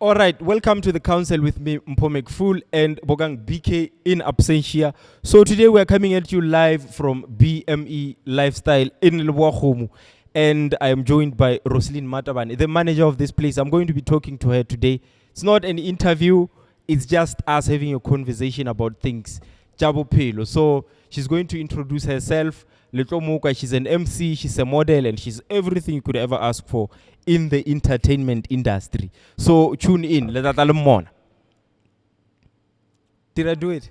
All right, welcome to the council with me, Mpomek Fool and Bogang BK in absentia. So today we are coming at you live from BME Lifestyle in Leboagomo, and I am joined by Roslyn Matabane, the manager of this place. I'm going to be talking to her today. It's not an interview, it's just us having a conversation about things. Jabo Pelo. So she's going to introduce herself. Lekompo, she's an MC, she's a model, and she's everything you could ever ask for in the entertainment industry. So tune in. Let that alone. Did I do it?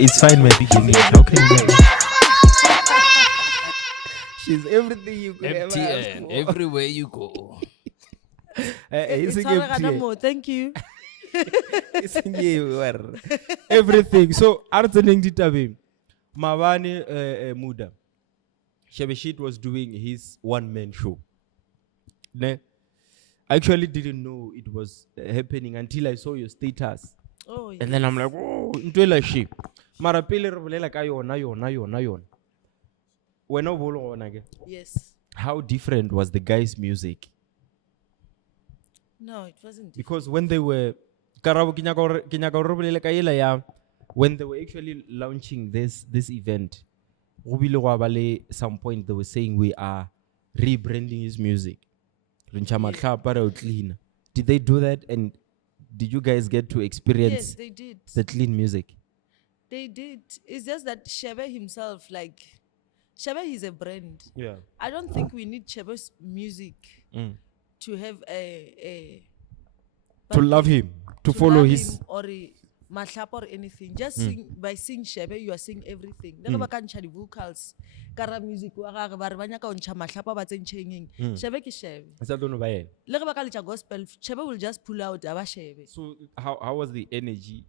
It's fine, my beginning. How can you? She's everything you could ever ask MTN, for. everywhere you go. It's It's a all game more. Thank you. It's a game. Everything. So, Arzening Ditabe, Mavane Muda. Shebe was doing his one-man show. Ne? I actually didn't know it was happening until I saw your status. Oh, And then I'm like, oh, into la ship. Mara pele re bolela ka yona. When I bolo ona ke. yes. How different was the guy's music? No, it wasn't. Because when they were karabo ke nyaka hore re bolele ka ela ya when they were actually launching this event, go bile go ba le some point they were saying we are rebranding his music. Re ntsha matlhapa re o clean. Did they do that, and did you guys get to Yes, experience they did. the clean music? They did. It's just that Shebe himself, like, Shebe is a brand. Yeah. I don't think we need Shebe's music Mm. to have a To love him, to follow love his. him or a mahlapa or anything. Just sing by singing Shebe, you are singing everything. Le ba ka ntsha di vocals, kara music wa gagwe ba re ba nyaka ho ntsha mahlapa ba tsentshengeng. Shebe ke Shebe. Is that don't buy? Le ge ba ka letša gospel, Shebe will just pull out aba Shebe. So how was the energy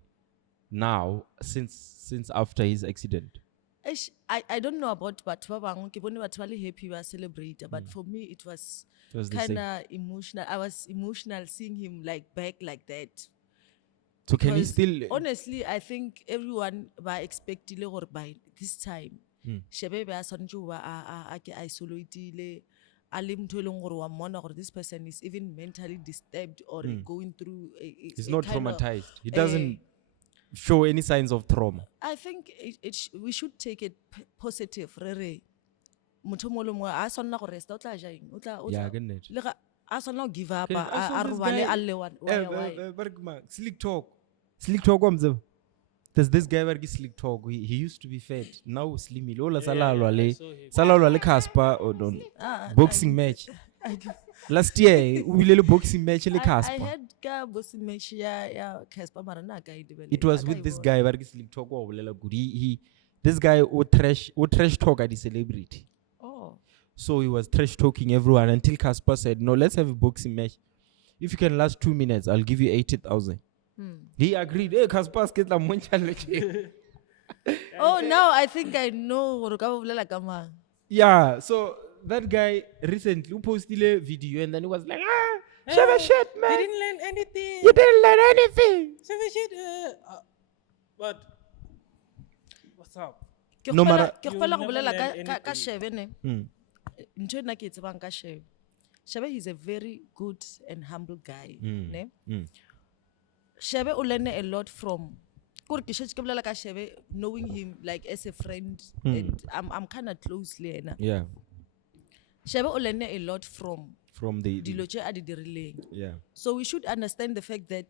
now since after his accident? I don't know about batho ba bangwe ke bone batho ba le happy ba celebrate, but for me it was It was the kind same. of emotional. I was emotional seeing him like back like that. So can he Because still? honestly, I think everyone ba expectile gore by this time Shebe ba swanetse go ba a ke isolated a le motho e leng gore wa mmona gore this person is even mentally disturbed or going through He's a not kind of, traumatized. He doesn't show any signs of trauma. I think we should take it positive. Re motho mo le mo a sonna go resta o tla ja eng o tla Yeah, get it. le ga a sonna go give up Okay, I saw a this robale guy- a le why Bergman, Slick talk. There's this guy where slick talk. He used to be fat. Now slimmy. Lola salalwa le Casper or don boxing match. Last year we did a boxing match le I Casper. had ka bossing match ya Casper mara na ka It was with this guy where slick talk wa bolela good. He this guy would trash talk at the celebrity. Oh, So he was trash talking everyone until Casper said, "No, let's have a boxing match. If you can last 2 minutes, I'll give you 80,000." He agreed. Hey, Casper, get la moncha. oh, now I think I know gore ka bolela ka mang. Yeah. So that guy recently posted a video and then he was like, "Shebe shit, man. You didn't learn anything. You didn't learn anything." Shebe shit. But what's up? Ke No kgopela- matter- ke kgopela go You bolela never learn ka Shebe ne. Hmm. Ntho e nna ke e tsebang ka Shebe. Shebe is a very good and humble guy, ne? Shebe o learn a lot from kore ke shetse ke bolela ka Shebe, knowing him like as a friend, and I'm kind of close le ena. Yeah. Shebe o learn a lot from From the dilo tše a di dirileng. yeah. So we should understand the fact that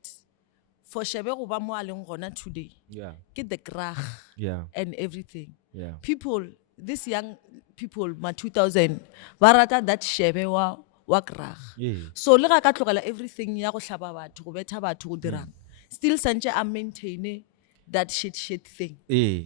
for Shebe go ba mo a leng gona today, Yeah. ke the krag Yeah. and everything. Yeah. People, these young people, ma 2000, ba rata that Shebe wa krag. Yeah. So le ga ka tlogela everything ya go hlaba batho go betha batho go dirang, still santse a maintain that shit thing. Eh.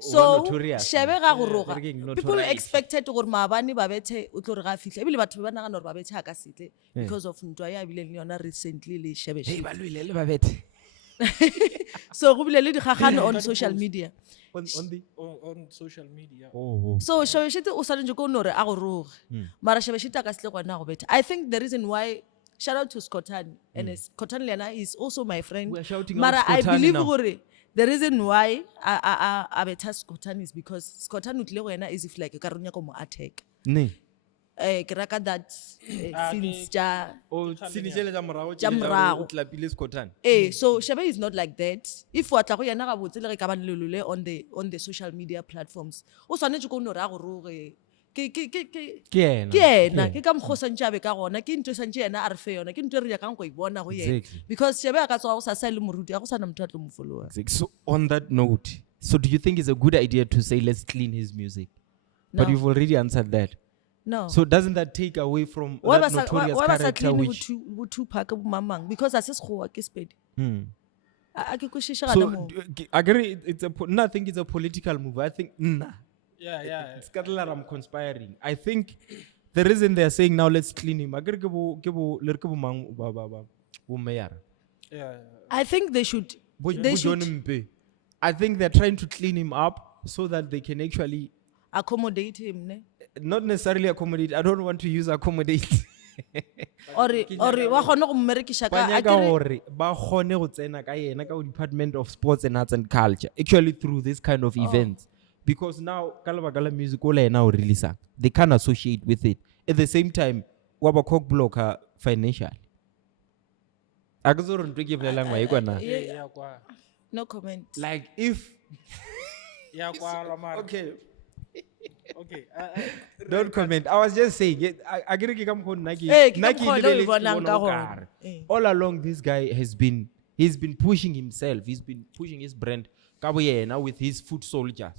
So notorious. Shebe ga go roga. they're getting People notoriety. expected gore maabane ba bethe o tlo re ga fitla ebile batho ba nagana gore ba bethe ha ka setle because of ntwa ya bile le yona recently le Shebe Hey, shit. ba lwile le ba bethe. So go bile le digagano on social media. On the On social media. oh. So Shebe shit o swanetse go no re a go roga. Mara Shebe shit a ka setle gona go bethe. I think the reason why shout out to Scottan and Scottan Lena is also my friend. We are shouting out Mara I Scottan believe now. gore the reason why I better Scottan is because Scottan utlile go yena is if like ka runya go mo attack. Ne. Ke raka that since ja Oh, sinishele ja morago Ja morago. o tlapile Scotland. so Shebe is not like that. If wa tla go yena ga botse le re ka ba lelole on the social media platforms. O swanetse go no ra go roge. Ke yena ke ka mkhosa ntjabe ka gona ke ntwe santse yena a re fe yona ke ntwe re ya kang go ibona go yena Exactly. because Shebe a ka tswa go sa sa le moruti a go sana motho a tlo mo follower. So on that note, so do you think it's a good idea to say let's clean his music? But No. you've already answered that. No. So doesn't that take away from Why that ba sa notorious why ba sa character clean which bo Tupac bo mamang because a se sekgowa ke spedi. A ke kwishisha so kana mo. I agree it's no, I think it's a political move. I think Yeah. it's Scotland I'm conspiring. I think the reason they're saying now let's clean him. I agree ke bo mang bo mayor. Yeah. I think they should they John should Mpe. I think they're trying to clean him up so that they can actually accommodate him ne. not necessarily accommodate. I don't want to use accommodate. Or wa gone go mmerekisha Ba ka nyaka akere hore ba kgone go tsena ka yena ka Department of Sports and Arts and Culture actually through this kind of events because now ka lebaka la music ola yena o release they can associate with it at the same time wa ba cock blocker financially a ke tsore ntwe ke bolelang wa ikwana Yeah. no comment. like if Yeah. Mara. okay Okay. don't comment. I was just saying it. I get ke ka mokgwa nna ke Eh, ke nna ka ke mokgwa o lebeletse o bonang ke ka bona gona. okare. Eh. All along this guy he's been pushing himself, he's been pushing his brand ka bo yena with his foot soldiers.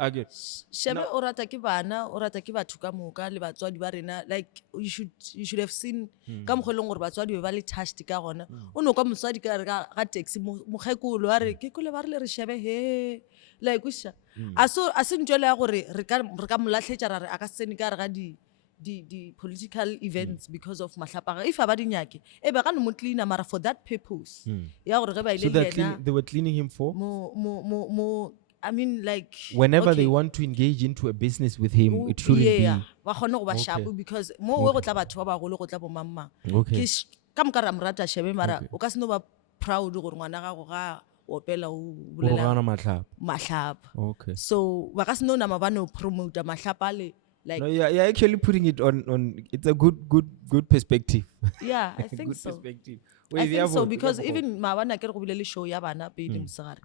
Okay. Shebe o rata ke bana o rata ke batho ka moka le batswadi ba rena like you should have seen ka mogolong gore batswadi ba le touched ka gona o no ka mosadi ka re ga taxi mogekolo a re ke kole ba re le re Shebe he like usha a se ntwele ya gore re ka molatlhetsa ra re a ka sene ka re ga di political events because of mahlapa if aba dinyake e ba ka no mo cleaner mara for that purpose ya gore ge ba So ile le yena they were cleaning him for mo I mean like whenever okay. they want to engage into a business with him, it shouldn't yeah, be. ba kgone go ba sharp because mo we go tla batho ba bagolo go tla bo mamang Okay. ka moka ra morata Shebe mara o ka se no ba proud gore ngwana ga go ga opela o bolela Urogana matlhapa. mahlapa Okay. so ba ka se no nama ba no promote mahlapa le like No, you're actually putting it on it's a good perspective. yeah I think Good so perspective. I think so Yabo, because yabo. even maabane ke re go bile le show ya bana pele mosegare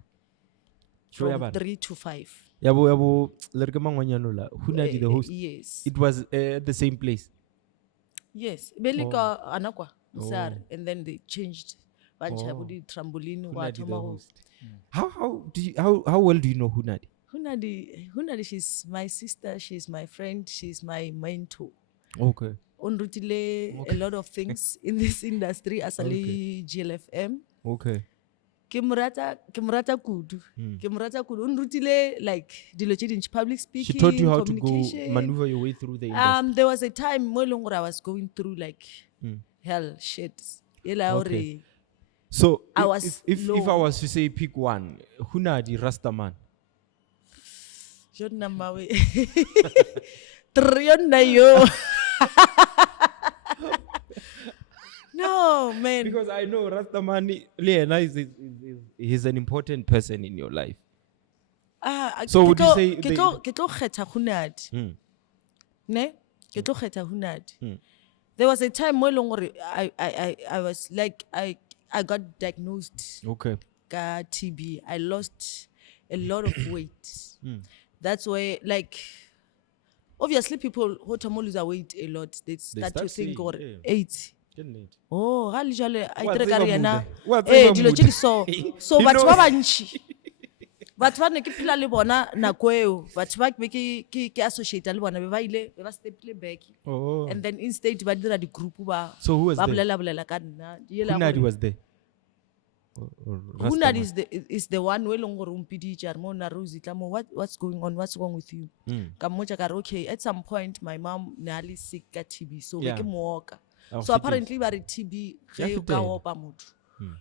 Show ya from bana? 3 to 5 Yabo le re ke mangwanyano la. Who na the host? yes It was at the same place. yes bele ka anakwa mosegare and then they changed bancha bo di trampoline wa Hunadi the thoma go host. How well do you know Hunadi? Hunadi, she's my sister, she's my friend, she's my mentor. Okay. On rutile a lot of things in this industry as a GLFM. Okay. Ke mrata kudu. Ke mrata kudu. On rutile like dilo tse dintsi, public speaking, She taught you how to go communication. maneuver your way through the industry. There was a time mo long I was going through like hell shit. Ela Okay. ore So I if- was if I low. was to say pick one, Hunadi Rastaman. John Namawe. Trion na yo. No, man. Because I know Rastaman Leena is an important person in your life. So would you say ke tlo kgetha Hunadi. Ne? Ke tlo kgetha Hunadi. There was a time mo long I was like I got diagnosed Okay. ka TB. I lost a lot of weight. That's why like obviously people who to lose weight a lot they start to start think or saying, 8. Oh, ga le jale a Wa itere ka tseba re yena Muda. Wa tseba dilo tse di Muda. so He batho ba knows. bantši batho ba ne ke phela le bona nako eo batho ba be ke associate le bona be ba stepile back Oh. and then instead ba dira di group ba So who was ba there? bolela ka nna Hunadi was there. Hunadi is the one where long mpidija mo na Rosie tamo what's going on, what's wrong with you? Kamoja kare okay, at some point my mom nearly sick ka TB, so Yeah. ke moka. Ao So fetela. apparently ba re TB Ya ge o ka fetela. opa motho.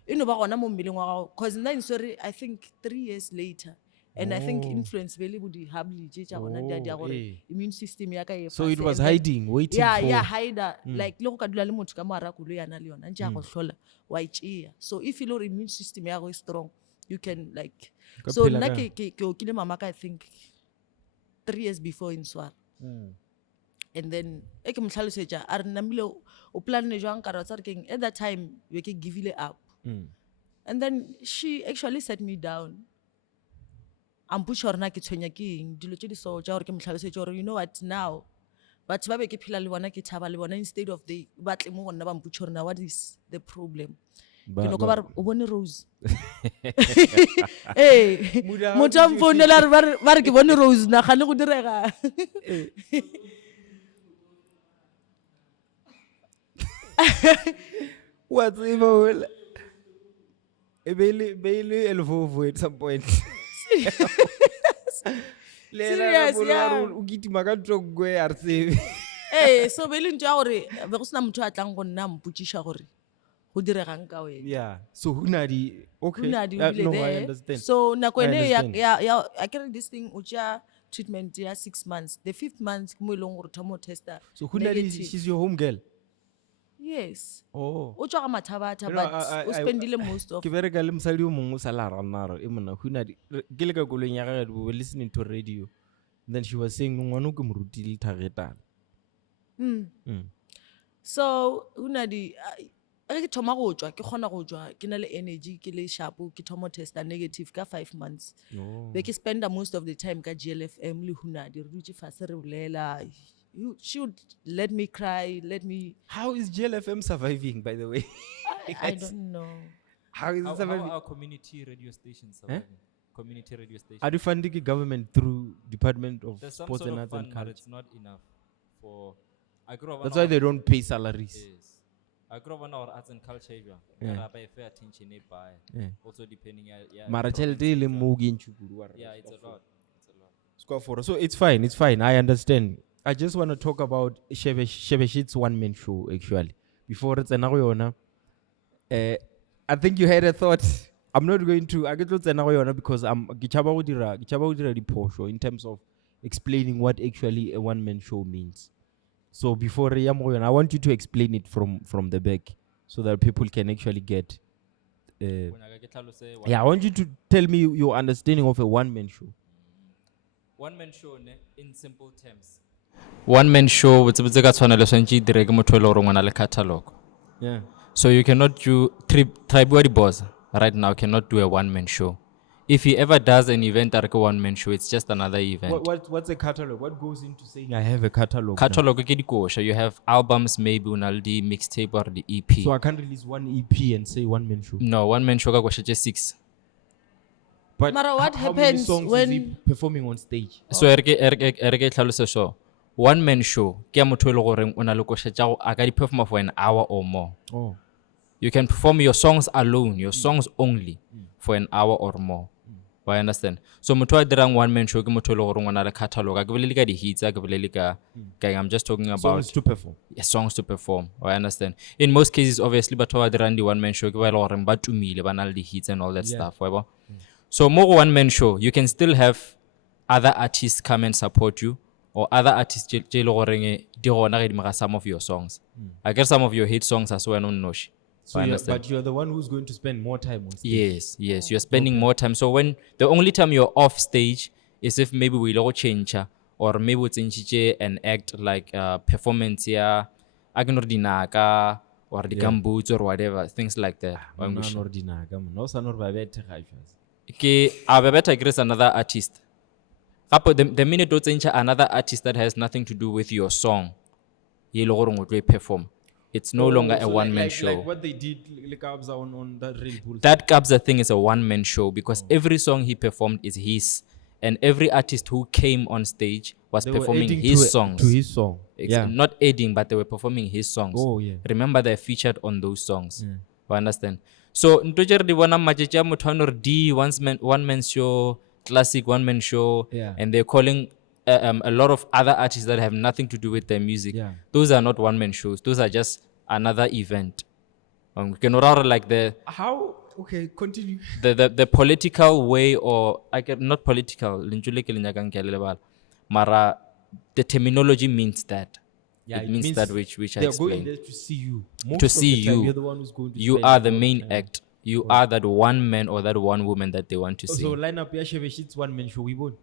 Ino ba gona mo mmeleng wa gago, cause nna sorry I think 3 years later. And I think influence very body habli jeja gona dia gore immune system ya ka e So it fase, was and then- hiding, waiting yeah, for. yeah, hide like le go ka dula le motho ka mara kulo yana le yona nja go hlola wa itšea. So if your immune system ya go is strong, you can like Ka so phela nna ka- ke o kile mama ka I think 3 years before in Swar. And then e ke mohlalosetša a re nnamile o planne jwang ka ra tsa re keng at that time we ke givile up. And then she actually set me down. Ampusha gore na ke tshwenya ke eng dilo tse di so ja gore ke motlhalosetse gore you know what now batho ba be ke phela le bona ke thaba le bona instead of they batle mo gonna ba mputša gore na what is the problem ke no ka ba re o bone Rose eh motho a mfounela ba re ke bone Rose na gane go direga What's even? Bailey Elvovo at some point. Serious, yeah. Ukitima ka ntlo a re tsebe. eh so be le ntwa gore be go sena motho a tlang go nna mpotšiša gore go diregang ka wena Yeah. So Hunadi, okay. Hunadi No, o bile I there. understand. So nako I ene ya understand. I carry this thing o tšea treatment ya 6 months. The 5th month ke mo e leng gore thomo testa. So Hunadi, negative. she's your home girl. Yes. Oh. O tswa ka mathabata You know, but o spendile most of Ke bereka le mosadi o mongwe o sa la ranaro e mona Hunadi ke le ka kolong ya gagwe we were listening to radio. Then she was saying ngwana o ke mo rutile targetana. so Hunadi ke thoma go tswa ke kgona go tswa ke na le energy ke le sharp ke thomo testa negative ka 5 months. Oh. Be ke spend most of the time ka GLFM le Hunadi re dutse fase re bolela. She would let me cry, let me How is GLFM surviving, by the way? I don't know. How is it How surviving? are community radio stations surviving? Community radio stations. Are you funding the government through Department of There's some Sports sort and of Arts and fund, but Culture? it's not enough for. I grew up. That's why they don't pay salaries. Yes. I grew up on our arts and culture. Yeah. Yeah. Pay fair attention by. Yeah. Also depending. Yeah. Mara tšhelete e leng moo ke ntšhupuru wa re. Yeah, it's a lot. It's a lot. Score for us. So it's fine. It's fine. I understand. I just want to talk about Shebe Shit's one-man show, actually. Before it's another I think you had a thought. I'm not going to. I get to another because I'm gichaba udira the in terms of explaining what actually a one-man show means. So before I want you to explain it from the back so that people can actually get. When I get to say Yeah, I want you to tell me your understanding of a one-man show. one man show in simple terms. One man show it's ka tshwana le swantse dire ke motho le rongwana le catalog. Yeah. So you cannot do Tribe boss right now cannot do a one man show. If he ever does an event like a one man show, it's just another event. What's a catalog? What goes into saying I have a catalog? now? Catalog ke dikosha. You have albums, maybe unaldi mixtape or the EP. So I can't release one EP and say one-man show. No, one man show ka kosha just 6. But Mara, what how many happens songs when- is he performing on stage? So erke tlhalose so. One man show ke ya motho le goreng o na le kosha tsa go a ka di perform for an hour or more. Oh. You can perform your songs alone, your songs only for an hour or more. I understand. So motho a dirang one man show ke motho le goreng o na le catalog. A ke bolele ka di hits, a ke bolele ka I'm just talking about Songs to perform. songs to perform. I understand. In most cases, obviously, but ba dirang di one man show ke ba le goreng ba tumile ba na le di hits and all that Yeah. stuff. Whatever. So more one man show, you can still have other artists come and support you, or other artists je le goreng di gona ge di mega some of your songs. I guess some of your hit songs as well on Noshi. So I you're, understand. but you're the one who's going to spend more time on stage. Yes, you're spending more time. So when the only time you're off stage is if maybe we logo change or maybe it's in an act like performance here, dinaka or the gumboots or whatever, things like that. Okay, I bet I guess another artist. The minute you change another artist that has nothing to do with your song, you perform. It's no longer a one-man show. Like what they did like Kabza on that Red Bull. That Kabza thing is a one-man show because every song he performed is his, and every artist who came on stage was They were performing adding his to songs. To his song. Yeah. Not adding, but they were performing his songs. Oh, yeah. Remember, they're featured on those songs. Yeah. You understand? So ntoje re di bona matšatši a motho a no re D one man show, classic one man show, Yeah. and they're calling a lot of other artists that have nothing to do with their music. Yeah. Those are not one man shows. Those are just another event. Can like How? Okay, continue. the political way, or I get not political. Linjule ke le nyakang ke a le lebala. Mara the terminology means that. Yeah, it means that which I they're going explained. there to see you. Most To of see the time, you. You're the one who's going to You spend are a the lot of main time. act. You are that one man or that one woman that they want to see. So line up Shebe shit's one man show. We won.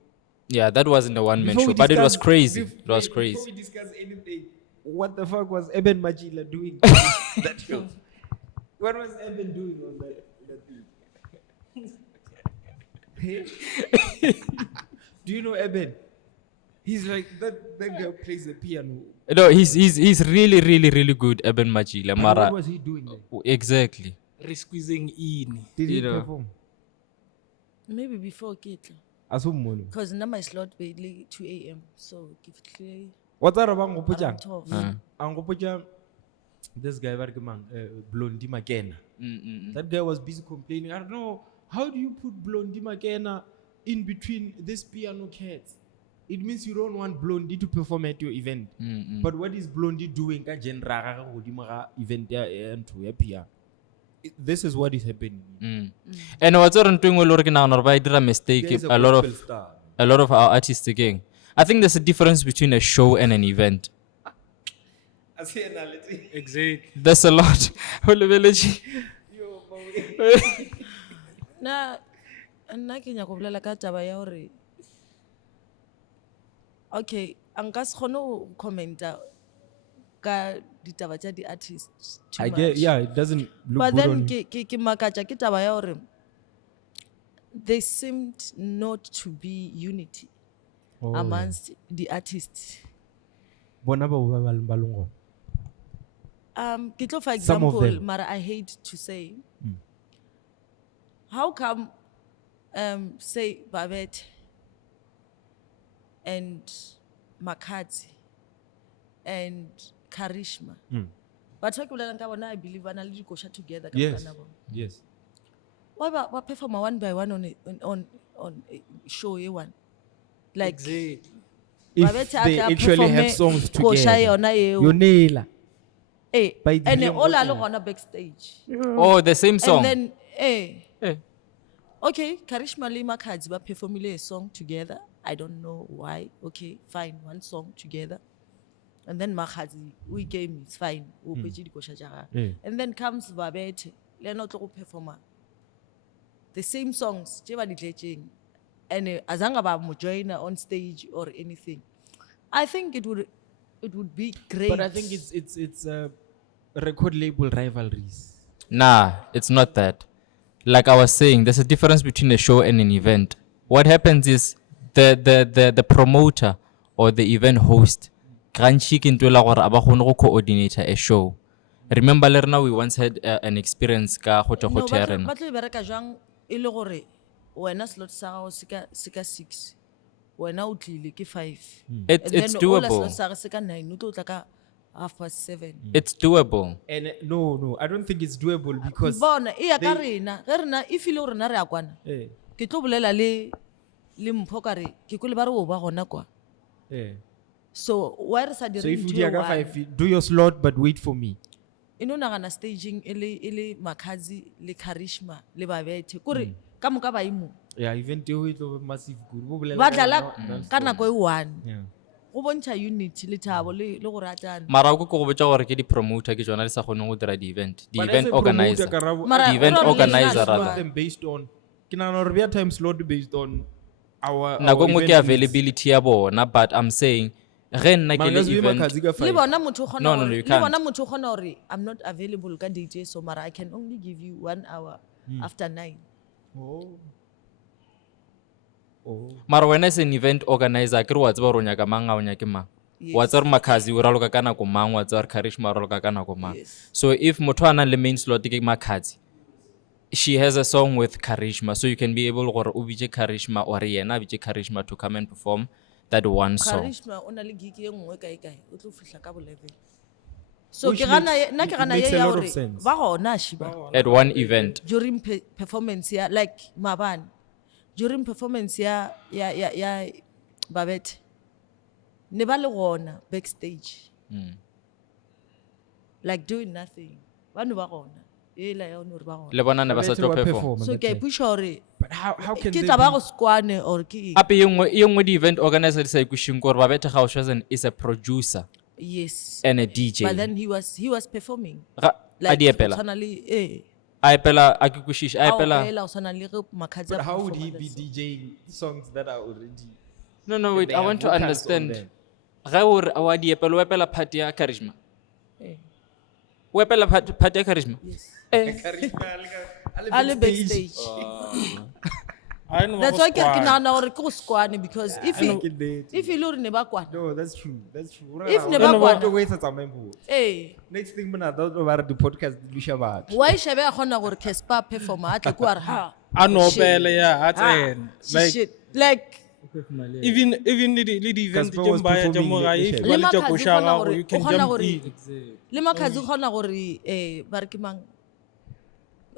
Yeah, that wasn't a one man Before show, we but it was discuss- crazy. bef- It was wait, crazy. Before we discuss anything, what the fuck was Eben Majila doing that show? What was Eben doing on that thing? Hey? Do you know Eben? He's like that girl plays the piano. No, he's really good, Eben Majila. And Mara, what was he doing there? exactly. Squeezing in. Did he You know. perform? Maybe before Kitla. Asummono. Because now my slot be like 2 a.m. So give it clear What's that about Ngopujang? around 12. Ngopujang, this guy, Blondie McKenna. That guy was busy complaining. I don't know. How do you put Blondie McKenna in between these piano cats? It means you don't want Blondie to perform at your event. But what is Blondie doing? Event piano. This is what is happening. And what's our doing a mistake? There's A lot gospel of star. a lot of our artists again. I think there's a difference between a show and an event. I see analogy. Exactly. There's a lot. Na nna ke nyaka go bolela ka taba ya hore okay anka se kgone go commenta ka ditaba tša di artists too I much. get, yeah, it doesn't look But good then on ke makatša ke taba ya hore there seemed not to be unity Oh, amongst the artists. Bona ba ba longo. Ke tlo for Some of example, them. mara I hate to say, how come, say Babette and Makati and Karishma, but I believe ana le dikosha together. ka Yes. bana bona. Yes. Why ba perform one by one on a show e one, like Exactly. If Babette they a actually have performe songs kosha together. yona eo. You nail. By the And name all of are the- on a backstage. Oh, the same song. And then, Eh. okay, Karishma le Makadzi ba performile a song together. I don't know why. Okay, fine, one song together. And then Makadzi, we game it's fine. And then comes Babette, le not to performer. The same songs, Jeva di and azanga ba mo join on stage or anything. I think it would be great. But I think it's record label rivalries. Nah, it's not that. Like I was saying, there's a difference between a show and an event. What happens is the promoter or the event host can coordinate a show. Remember, Lerna, we once had an experience ka No, hotel. ba tlo bereka jwang e le gore wena slot sa gago se ka 6 wena o tlile ke 5 It's all doable. slot sa gagwe se ka 9 o tlo tla ka 7:30. It's doable. And no, I don't think it's doable because Bona e ya ka rena ge rena e file gore na re ya kwana eh, ke tlo bolela le mpho ka re ke kwele ba re o ba gona kwa eh. so why re sa So dire if you ntho e diaga one? 5, do your slot but wait for me. e no nagana staging e le Makadzi le Karishma le Babette kore ka moka ba imo Yeah, event eo e tlo ba massive good. Bo bolela ba ka dlala yona, ka nako e one Yeah. go bontsha unity le thabo le go ratana. Mara go go botsa gore ke di promoter ke tsona le sa kgoneng go dira di event. The But event as a promoter, organizer. Karabo, Mara The event o re organizer le rather. jwang? them based on we have time slot based on our Nako nngwe event ke needs. availability ya bona, but I'm saying ge nna ke Mara le nka se be event Makadzi ka le 5. bona motho o kgona No, gore- you le can't. bona motho o kgona gore I'm not available ka date e so mara I can only give you 1 hour after 9. Oh. mara wena as an event organizer ke re wa tseba gore o nyaka mang a o nyake mang wa tseba gore Makadzi o raloka ka nako mang wa tseba gore Karishma o raloka ka nako mang. Yes. So if motho a nang le main slot ke Makadzi, she has a song with Karishma, so you can be able gore o bitse Karishma or yena a bitse Karishma to come and perform that one song. Karishma o na le gig e nngwe kae kae o tlo fihla ka bo 11. So Which ke gana makes- nna ke it gana makes ye a ya lot of hore sense. ba gona Sheba At one event. during performance ya like Mabane during performance ya Babette ne ba le gona backstage like doing nothing ba no ba gona ela ya no ba gona Le bona ne ba sa Babette tlo wa perform. on so that ke a time. ipusha hore But how can ke they taba be- go skwane or ke eng? Ape ye nngwe di-event organizer di sa ikushing kore Babette Gaushazen is a producer Yes and a DJ. but then he was performing A like di epela. o tshwana le A epela a ke kwešiše, a a o epela. ela o tshwana le ge Makhadzi a But how would he performa be that song. DJing songs that are already? No, wait, they I have want to vocals on understand. them? Ge o re wa di epela, o epela part ya Charisma. Eh, O epela part ya Charisma. yes. Eh. a le backstage I know that's why ke re ke nagana gore ke go skwane because if I don't get that. e le gore ne ba kwana No, that's true. That's true. If ne Rara, ba o kwana- to wait at some point. eh Next thing mona don't over the podcast di lusha batho. why Shebe a kgona gore Casper performer a tle ko a re ha a shit. nobele ya a Ah, tsena shit. Like even le di-event Casper tše was mobaya tša performing mogae in if the ba le tša Makhadzi o koša kgona gago gore- you o can kgona jump gore- in le Makhadzi o kgona gore ba re ke mang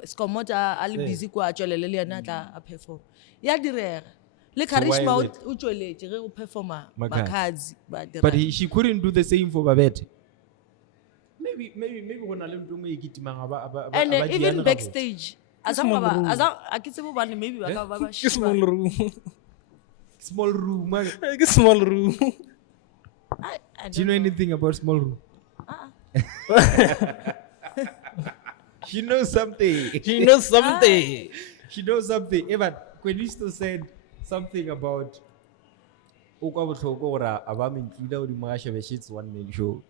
Scomota a le busy kwa a tswelele le yena a tla a perform ya direga le Charisma wait. o tsweletse ge o performa Makhadzi. Makhadzi ba dira But she couldn't do the same for Babette. Maybe go na le ntho e kitimang aba and aba even diana gabotse. backstage small room. a ke tsebe bane maybe ba ka ba ba ke small shiba. room Small room. ke small room I Do you know don't anything about small room? Ah. She knows something. he knows something She knows something. Even Quenisto said something about Okwa botlhoko gore a ba mo include o di mo ga Shebe Shit's one man show.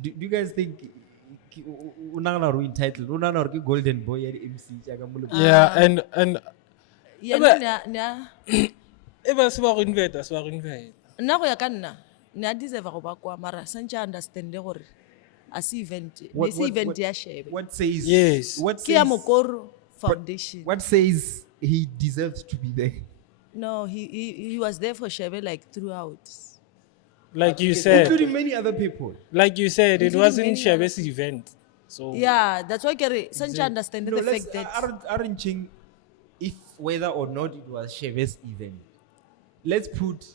Do you guys think o nagana gore o entitled? O nagana gore ke golden boy ya di-MC jaaka mo le- yeah and yena ne a- e ba se ba go invita nna go ya ka nna ne a deserve go ba kwa mara santse a understande gore a se event ne What- se what- event what- ya Shebe What says? Yes. What ke ya says? Mokoro Foundation What says he deserves to be there? no he was there for Shebe like throughout like you said Including many other people. it Including wasn't many Shebe's event so yeah that's why ke re santse a understand No, the fact that aren't ching if whether or not it was Shebe's event. Let's put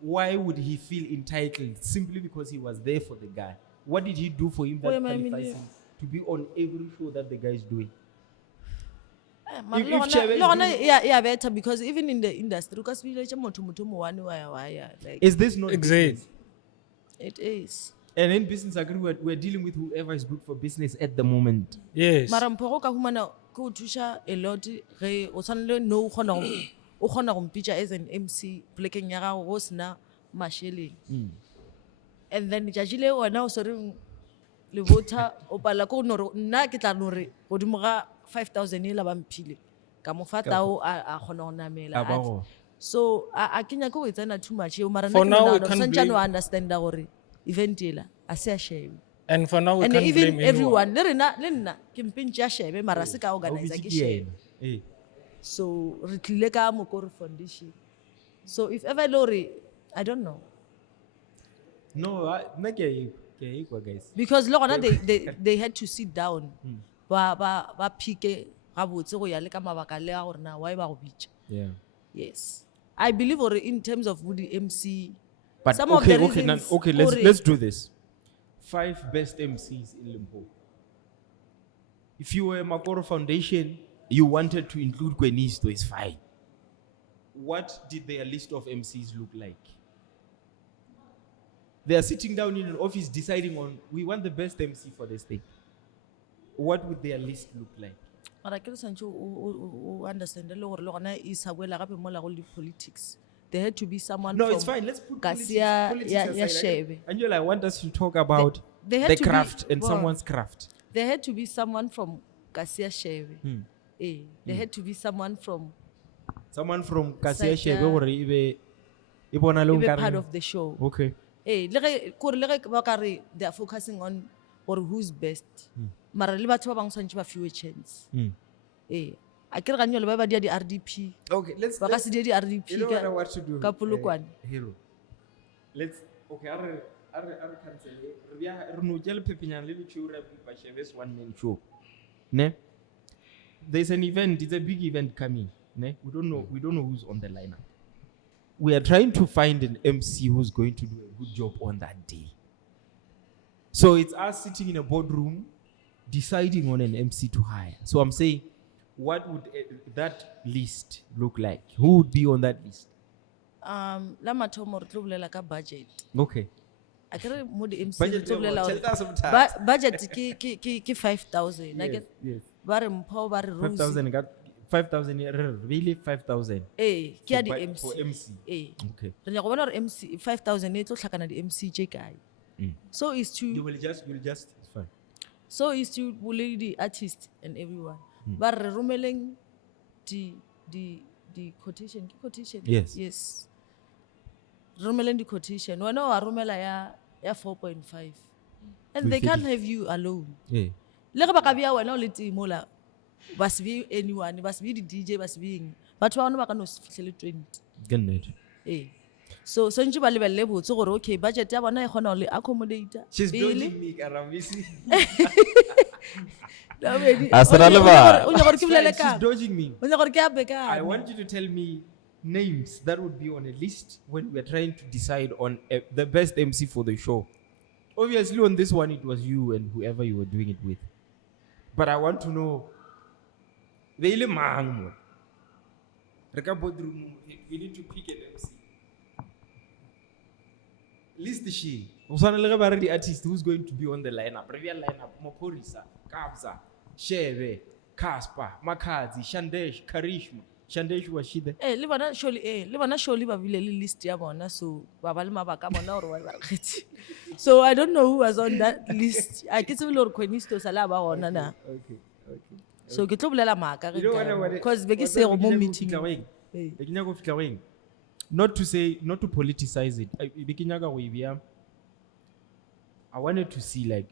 why would he feel entitled simply because he was there for the guy? What did he do for him that Wait, my qualifies million. him to be on every show that the guy is doing? mara If le gona- Shebe is le gona doing- ya better because even in the industry o ka se biletse motho mo one wa ya like Is this not Exactly. business? it is And in business agree we're dealing with whoever is good for business at the moment. yes mara mpho go ka humana ke o thuša a lot ge o tshwanele no o kgona go mpitša as an MC plekeng ya gago go sena masheleng and then tšatši le wena o swere le botha o pala ko nore nna ke tla nore godimo ga 5,000 e la ba mphile ka mo fa tao a kgona go namela A ba go. so a ke nyake go e tsena too much eo mara For now, we can't santsane blame- o understanda gore event ela a se a Shebe and for now we and can't even blame anyone everyone le rena le nna ke mpentše ya Shebe mara se ka organizer Obviously, ke Shebe yeah. Eh. so re tlile ka Mokoro Foundation so if ever le gore I don't know No, nna ke a ekwa, guys. because le gona they had to sit down ba phike gabotse go ya le ka mabaka le a gore na why ba go bitša Yeah. yes I believe or in terms of the MC But some of okay, the okay, reasons okay. gore- Let's do this. 5 best MCs in Limpopo. If you were Makoro Foundation, you wanted to include Quenisto, it's fine. What did their list of MCs look like? They are sitting down in an office deciding on we want the best MC for this thing. What would their list look like? mara ke re santse o understand le gore le gona e sa boela gape mola go le politics there had to be someone No, from it's fine. Let's put kasi politics ya aside. Shebe Angela, I want us to talk about they had the to be- craft and well, someone's craft. there had to be someone from Kasia Shebe there had to be someone from Someone from Kasia Side, Shebe yeah. gore e bona le be nkare- part of the show Okay. le ge kore le ge ba ka re they are focusing on or who's best mara le batho ba bang swantse ba fiwe chance a ke re ganyo le ba ba dia di RDP Okay, let's ba ka se dia di RDP you know what I want to do? ka Polokwane Hero. Let's okay, one-man show. Ne? There's an event, it's a big event coming. Ne? We don't know who's on the lineup. We are trying to find an MC who's going to do a good job on that day. So it's us sitting in a boardroom deciding on an MC to hire. So I'm saying, what would that list look like? Who would be on that list? La mathomo re tlo bolela ka budget. Okay. I can mo di MC Budget re tlo bolela level, tell us hore sometimes. budget ke 5,000. Yes, yes. Ba re mpho ba re rose. 5,000, really 5,000. Eh, ke ya di For MC. for MC. Eh. Okay. Re nya go bona hore MC 5,000 e tlo tlhakana di MC tje kae. So is You to will just, it's fine. bully the artist and everyone. Ba re romeleng di quotation, quotation. Yes. Yes. Romeleng di quotation. Wena wa romela ya 4.5. And they can't have you alone. Yeah. Le ga ba ka bia wena o le timo la ba se be anyone, ba se be di DJ, ba se be eng. Batho ba bona ba ka no se fihlele 20. Good night. Eh. So ntse ba lebelle botse gore okay budget ya bona e kgona ho le accommodate. She's dodging me, Karamisi. She's dodging me. I want you to tell me names that would be on a list when we're trying to decide on the best MC for the show. Obviously, on this one, it was you and whoever you were doing it with. But I want to know. We need to pick an MC. List the she. The artist who's going to be on the lineup. Reveal lineup. Moporisa, Kabza, Shebe, Kaspa, Makazi, Shandesh, Karishma. Shandesh was she there? Le bana surely ba bile le list ya bona so ba ba le mabaka bona hore ba kgethi. So I don't know who was on that list. I ke tsebe le hore Quenisto sala ba ona na. Okay. So ke tlo bolela maka You know what? because be ke se go mo meeting. Not to politicize it. I wanted to see like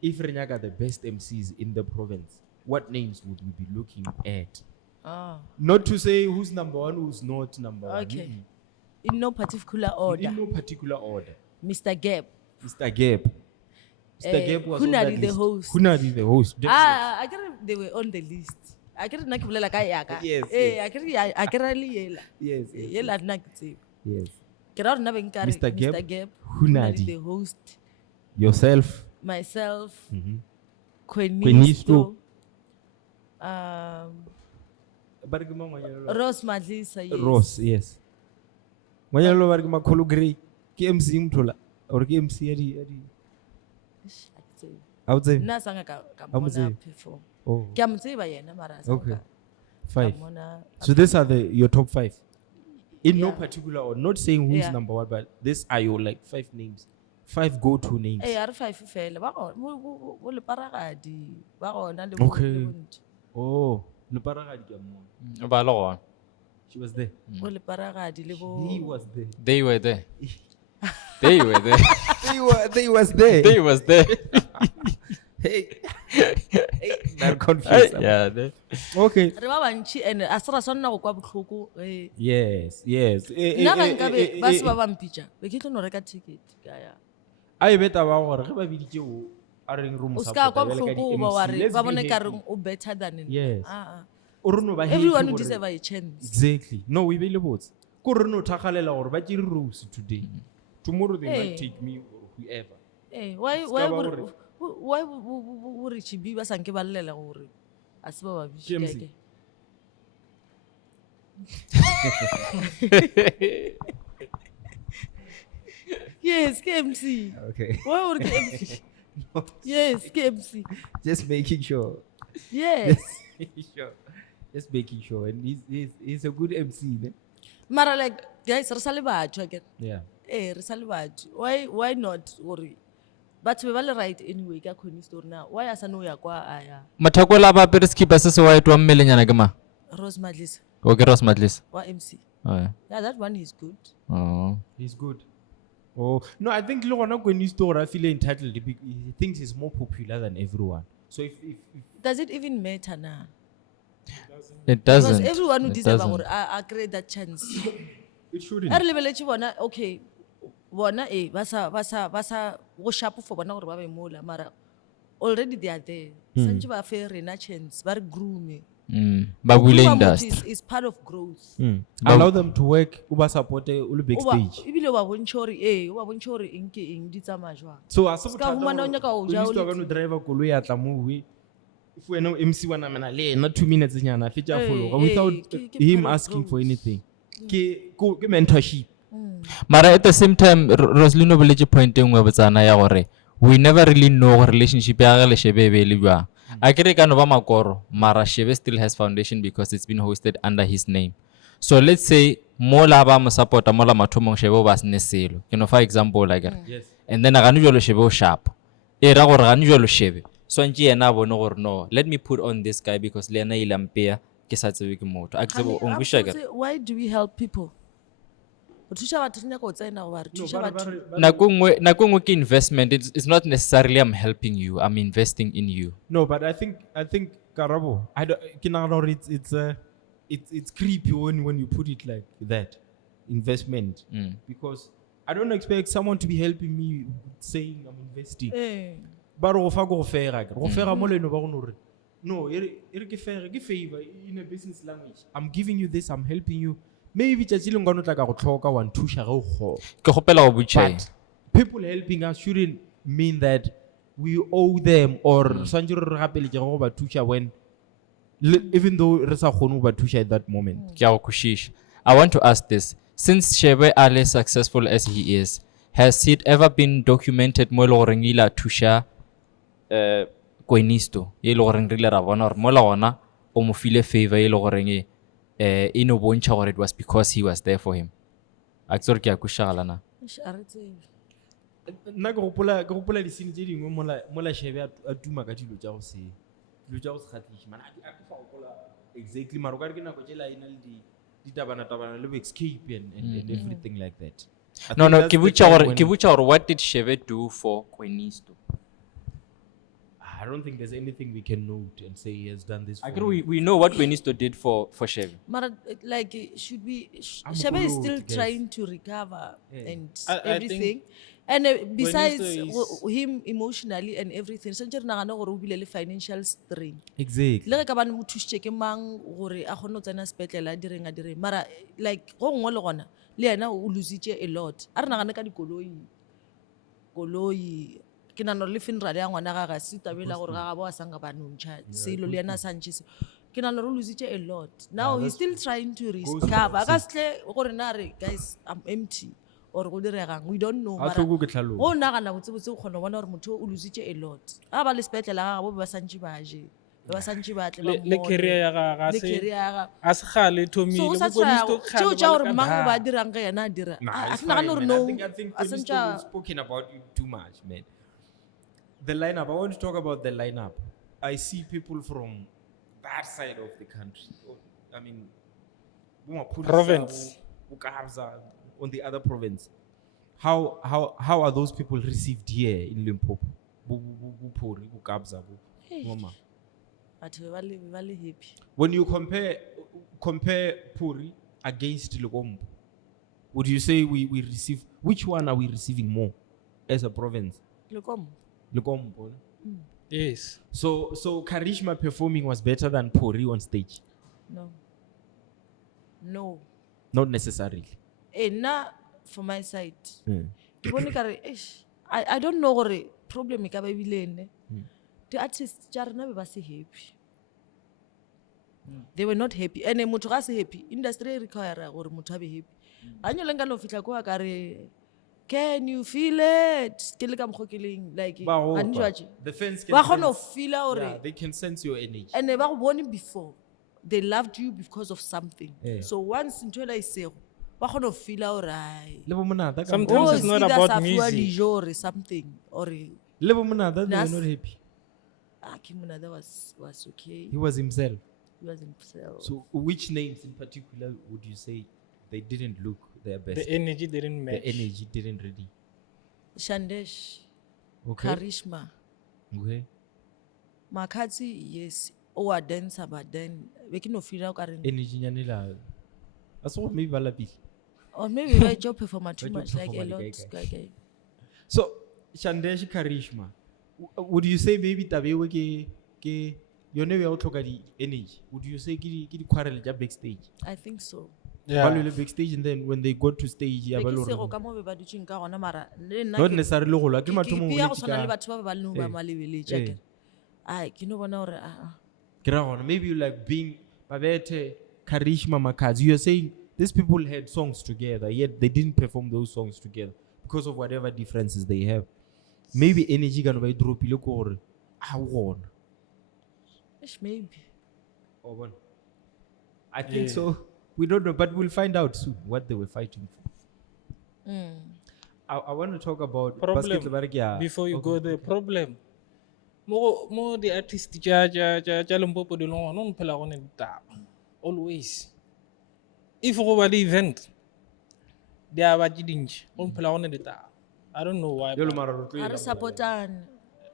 if Renyaga the best MCs in the province, what names would we be looking at? Not to say who's number one, who's not number one. Okay. In no particular order. In no particular order. Mr. Gap. Mr. Gap. Mr. Gap was on that Hunadi the list. host. Hunadi the host. I get they were on the list. I get na ke bolela ka yaka. Yes, I get really yela. Yes. Yela nna ke tsebe. Yes. Ke ra rena benkare Mr. Gap, Mr. Gap. Hunadi. The host. Yourself. Myself. Quenisto. Rose Madlisa. Yes. Rose, yes. Manyalo barki makholo grey. Ki MC mthola or ki MC adi. I would say. Na sanga ka mona perform. Oh. Ke amtseba yena mara sanga. Okay. 5. So these are your top 5. In no particular order. Not saying who's number one, but these are your like 5 names. 5 go-to names. Eh, are 5 fela. Ba go mo le paragadi. Ba gona le Okay. Oh, le paragadi ke mo. Ba lo gona. She was there. Mo le paragadi le bo. He was there. They were there. They were there. They was there. They was there. Hey, not confused. Yeah. They. Okay. Re ba bantshi and asra sonna go kwa botlhoko. Yes. Nna ga nkabe ba se ba bampitša. Be ke tlo no reka ticket ka ya. I bet ba gore ge ba biditse o a reng room O ska kwa botlhoko ba wa re ba bone ka reng o better than. Yes. Ba Everyone would deserve a chance. Exactly. No, we be bots. Ko re no thagalela gore ba tšere rose today. Tomorrow they might take me or whoever. Why would Shebe ba sanke ba llela gore a se ba ba bitse ke. Yes, KMC. Okay. Why would KMC? No. Yes, KMC. Just making sure. Yes. Just making sure. And he's a good MC, ne? Mara like guys, re sa le batho again. Yeah. Re sa le batho. Why not worry? But we will right anyway ka khoni story na. Why asa no ya kwa aya? Mathakola ba pere skipa se se white wa mmelenyana ke ma? Rose Madlisa. Okay, Rose Madlisa. Wa MC. Oh yeah. Yeah, that one is good. Oh. He's good. Oh no, I think when you store, I feel entitled. He thinks he's more popular than everyone. So if does it even matter now? It doesn't. Because everyone who deserves I create that chance. It shouldn't. I really okay. bona ba sa go sharp for bona gore ba be mola mara already they are there santse ba fe rena chance ba re groome Ba Go buile groom a motho industry. is part of growth Allow them to work, uba support uli backstage. ebile o ba bontšhe gore o ba bontšhe gore eng ke eng di tsamaya jwang So as Ska humana o nyaka ho ja o le- driver koloi atla moo if wena MC wa namana le ena 2 minutes nyana fetja follow without ke him part of asking for growth. anything. Ke mentorship. Mara at the same time, Roslino boletse point e nngwe botsana ya gore we never really know gore relationship ya gagwe le Shebe e be e le jwang. A kere ka no ba makoro, mara Shebe still has foundation because it's been hosted under his name. So let's say mola ba mo supporta mola mathomong Shebe o ba sene selo. Ke no for example like that. Yes. And then a gane jwalo Shebe o sharp. E ra gore gane jwalo Shebe. So ntse yena a bone gore no, let me put on this guy because le yena ile mpea ke sa tsebe ke motho. A ke tsebe o ngwisha ke. Why do we help people o thuša batho re nyaka o tsena goba re thuša batho Nako nngwe ke investment. It's not necessarily I'm helping you. I'm investing in you. No, but I think Karabo, I don't ke nagana gore it's creepy when you put it like that. Investment. Because I don't expect someone to be helping me saying I'm investing. Ba re go fa go fega ke go fega mo leno ba go no re no e re ke fega ke favor in a business language. I'm giving you this, I'm helping you. Maybe tšatši le ngwana o tla ka go tlhoka wa nthuša ge o kgona. Ke gopela go botša But people helping us shouldn't mean that we owe them or swantse re gapeletše go ba thuša when even though re sa kgone go ba thuša at that moment. ke a go kwešiša. I want to ask this. Since Shebe are as successful as he is, has it ever been documented mo e le goreng ile a thuša Koinisto ye e le goreng re ile ra bona gore mola gona o mo file favor ye e le goreng e no bontšha gore it was because he was there for him. A ke tsore ke a kwešišagala na. a re tsebe Nna ke gopola disene tše dingwe mola Shebe a tuma ka dilo tša go se kgatliše mana a ke fa gopola exactly mara o ka re ke nako tšela e na le ditabana le escape and everything like that. I No, think no, that's ke the botša time gore ke botša gore what did Shebe do for Koinisto? I don't think there's anything we can note and say he has done this for I agree. him. We know what Koinisto did for Shebe. mara like should we I'm Shebe is good, still guys. trying to recover and I think everything and besides is- him emotionally and everything santse re nagana gore o bile le financial strain Exactly. le ge ka bane mo thušitše ke mang gore a kgone go tsena sepetlele a direng mara like go ngwe le gona le yena o lositše a lot a re nagane ka dikoloi ke nagana gore le funeral ya ngwana gaga se tabela gore ga gabo a sanka ba nontšha selo le yena a santšhe se ke nagana gore o lositše a lot now he's still trying to recover a ka setle gore na re guys I'm empty or go diregang we don't know A tlhoko ke tlhalosa. go nagana botsebotse o kgona go bona gore motho o lositše a lot a ba le sepetlele ga gabo ba santše ba je ba santše ba tle ba le career ya gaga le career ya gaga a se gale so thomile o sa Koinisto tšea kgale tšeo ba tša le gore ka mang o ba daa. dirang ga yena a dira Nah, a it's ke nagane fine, gore man. no I think a Koinisto, santša we've spoken about you too much, man. The lineup. I want to talk about the lineup. I see people from that side of the country. I mean, Province. on the other province. How are those people received here in Limpopo? Bupuri, Bukabza, Mama. batho ba le happy When you compare Puri against Lekompo, would you say we receive, which one are we receiving more as a province? Lekompo Lekompo. Yes. So Karishma performing was better than Puri on stage? no Not necessarily. nna for my side ke bone kare I don't know gore problem e ka ba ebile ene di-artists tša rena be ba se happy they were not happy and motho ga se happy industry e require gore motho a be happy ga nyoleng ka no fitlha ko a kare can you feel it ke le ka mokgo ke leng like Ba a opa. njwatše The fans ba kgona go sense- feela gore yeah, they can sense your energy. and ba go bone before they loved you because of something Yeah. so once ntho ela isego ba kgona go feela gore ai Le bo monata ka Sometimes mo- it's not about music. dijo or something or Le bo monata, they were Nas- not happy. Kimuna that was okay He was himself. he was himself So which names in particular would you say they didn't look their best? The energy didn't The match. energy didn't really. Shandesh Okay. Karishma Okay. Makatsi yes o a dancer but then we can no feel out Energy nyane la. That's what maybe balapile. Or maybe by job performer too By job much, like a performer, lot. guy. Guy. So, Shandesh Karishma, would you say maybe tabewe ke yone we outlook di energy? Would you say ki quarrel ja backstage? I think so. Yeah. Balwele backstage, and then when they go to stage, ya Like ba you say, loreng. ka mo be ba dutšeng ka gona, mara le nna Not ke- necessarily go la ke ke- mathomo ke go ya le go tshwana le ka- batho ba ba leng ba Eh. malebeletse, Eh. akere. Ai, ke no bona gore, Ke ra gona, maybe you like being Babete, Karishma, Makazi. You're saying these people had songs together, yet they didn't perform those songs together because of whatever differences they have. Maybe energy gonna be dropile ko gore I won. ish, maybe. Oh, one. I think Yeah. so. We don't know, but we'll find out soon what they were fighting for. I want to talk about Problem. basketball. Yeah. Before you Okay, go there, problem. Mo the artist ja Limpopo di long non phela go ne ditaba. Always. If go ba le event, they are ba dintsi. Go phela go ne ditaba. I don't know why. Yolo but- mara Ga re supportane.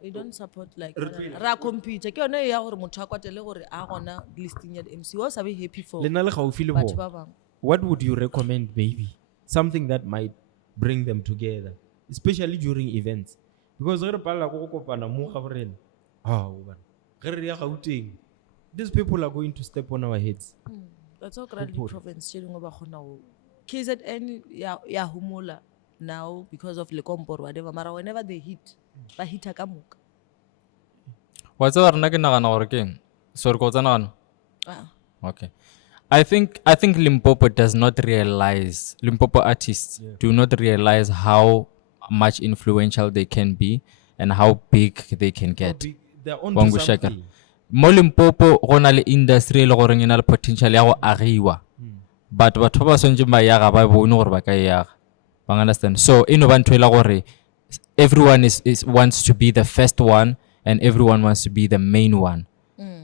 We don't support like Re one tloile. another. Ra compete. Ke yone e ya gore motho a kwatele gore a gona listing ya di-MC. O sa be happy for Le nna le gaufi le batho bona. ba bangwe. What would you recommend, maybe? Something that might bring them together, especially during events. Because re palla go kopana mo ga borena. Ge re ya Gauteng, these people are going to step on our heads. That's all grand province tše dingwe ba kgona go KZN ya humola now because of Lekompo or whatever, mara whenever they hit ba hita ka moka. Wa tseba rena ke nagana gore ke eng? Sorry ko tsena gana. Ah, Okay. I think Limpopo does not realize, Limpopo artists do not realize how much influential they can be and how big they can get. They're on Wangu to shaka. something. Mo Limpopo go na le industry le gore e na le potential ya go agiwa. But batho ba swantse ba yaga ba bone gore ba ka yaga. Ba understand? So eno ba nthoela gore everyone is wants to be the first one and everyone wants to be the main one.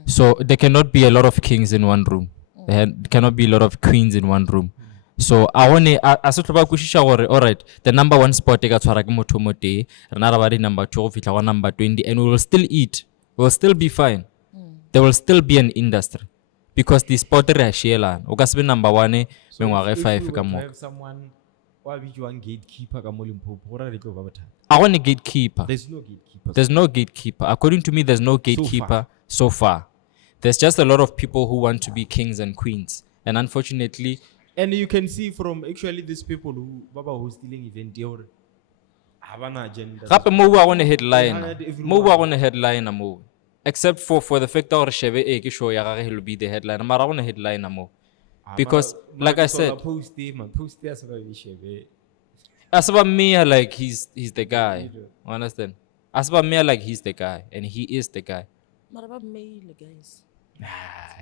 So there cannot be a lot of kings in one room. There cannot be a lot of queens in one room. So I want a se tloba kwishisha gore all right, the number 1 spot e ka tshwara ke motho mo te, rena ra ba di number 2 go fitla go number 20, and we will still eat. We will still be fine. There will still be an industry because the spot re a sheelana. O ka se be number 1 mengwaga e 5 ka If we mo. were to have someone wa bitswang gatekeeper ka mo Limpopo, go ra re tlo ba bothata. I want a gatekeeper. There's no gatekeeper. There's no gatekeeper. According to me, there's no gatekeeper so far. There's just a lot of people who want to be kings and queens. And unfortunately, And you can see from actually these people who baba hosting event here, havana agenda. gape mo bua gone headline. hired everyone. Mo bua gone headline mo. Except for the fact that Shebe ke show ya gage will be the headline. Mara gone headline mo. Because like I said, post there so we Shebe. as about me like he's the guy. You understand? As about me like he's the guy and he is the guy. mara ba mail guys.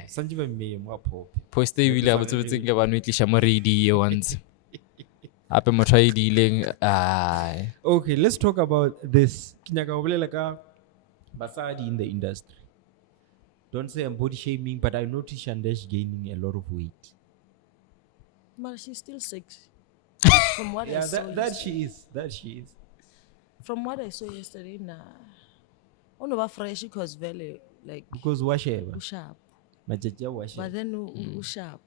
Sanje ba me mo pop. Post e bile a botsebotse ke ba no itlisha mo radio once. Ape motho a edileng ai. Okay, let's talk about this. Kinyaka go bolela ka basadi in the industry. Don't say I'm body shaming, but I notice Shandesh gaining a lot of weight. Mara she's still sexy. From what I Yeah, saw that she is. That she is. from what I saw yesterday, nah. Ono ba fresh because very like Because washeba. sharp. Majaja washeba. But then sharp.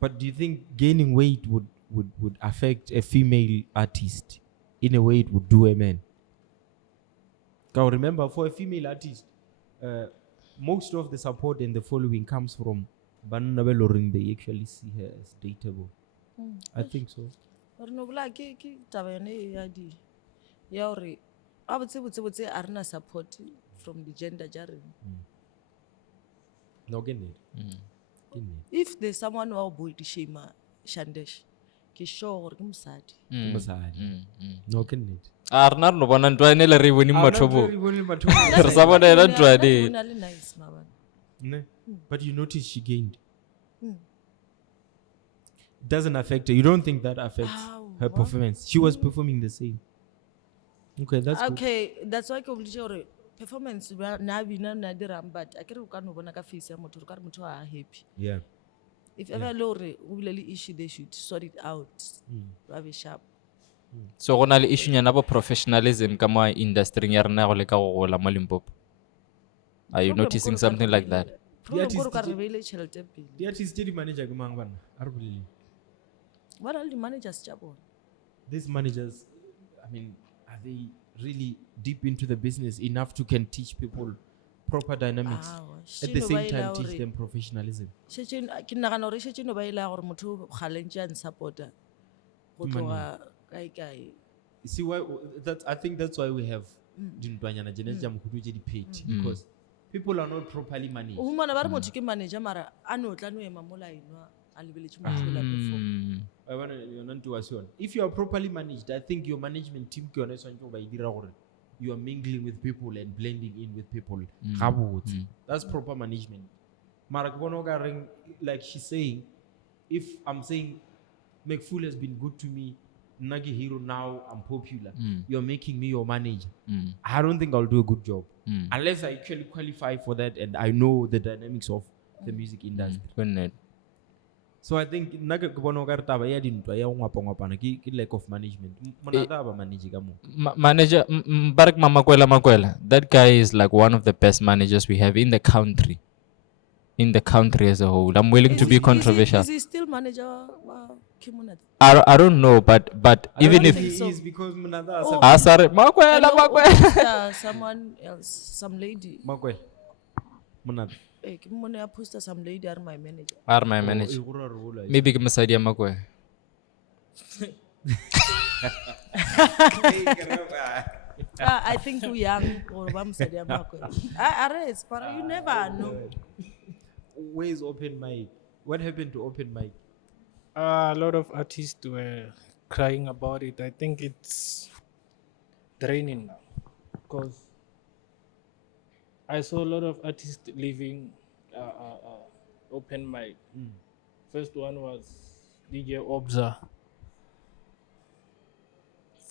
But do you think gaining weight would affect a female artist in a way it would do a man? Now remember, for a female artist, most of the support and the following comes from Banana Loring. They actually see her as dateable. I think so. Or no bla ke taba yone ya di ya hore a botse a rena support from the gender jarring. No, get it. If there's someone who body shame Shandesh, ke sure gore ke mosadi. No, get it. A rena re no bona ntwa ene le re bone mathobo. Re sa bona ena ntwa That's ene. really nice, mama. But you notice she gained. Doesn't affect her. You don't think that affects her performance? She was performing the same. Okay, that's good. Okay, that's why ke o boletse gore performance na bina na dirang, but a kere o ka no bona ka face ya motho, o ka re motho a happy. Yeah. If ever le gore o bile le issue, they should sort it out. Ba be sharp. So go na le issue nyana bo professionalism ka mo industry ya rena go le ka go gola mo Limpopo. Are you noticing something like that? Problem artist gore o ka di- re beile tšhelete pele. The artist did manager ke mang bana? A re bolele. What are the managers tja bona? These managers, I mean, are they really deep into the business enough to can teach people proper dynamics? Awa, At the shino same ba ela time, teach hore- them professionalism. ke nagana gore shetse no ba ela gore motho kgale ntse a nsupporta go tloga kae. See why I think that's why we have dintwanyana tsena tša mohudu tše di-petty, because people are not properly managed. O humana ba re motho ke manager mara a no tla no ema mola enwa a lebeletse motho ola before. I wanna yona nto wa se yona. If you are properly managed, I think your management team ke yona e tshwanetse go ba e dira gore you are mingling with people and blending in with people. That's proper management. Mara ke bona o ka reng, like she's saying, if I'm saying McFool has been good to me, Nagi hero, now I'm popular, you're making me your manager. I don't think I'll do a good job unless I actually qualify for that and I know the dynamics of the music industry. So I think naga ke bona o ka re taba ya dintwa ya go ngwapa-ngwapana ke lack of management. Monata ba manage ka mo. Manager Barak Makwela, that guy is like one of the best managers we have in the country. In the country as a whole. I'm willing to be controversial. Is he still manager wa Kimunat? I don't know, but even don't if think He so. is because Monata Oh. Sorry, Makwela. Someone else, some lady. Makwela. Monata. Eh, ke mmone ya poster some lady are my manager. Are my manager. Maybe ke mosadi ya Makwela. I think too young or ba mosadi ya makwe. It's but you never know. Where is open mic? What happened to open mic? A lot of artists were crying about it. I think it's draining now because I saw a lot of artists leaving open mic. First one was DJ Obza.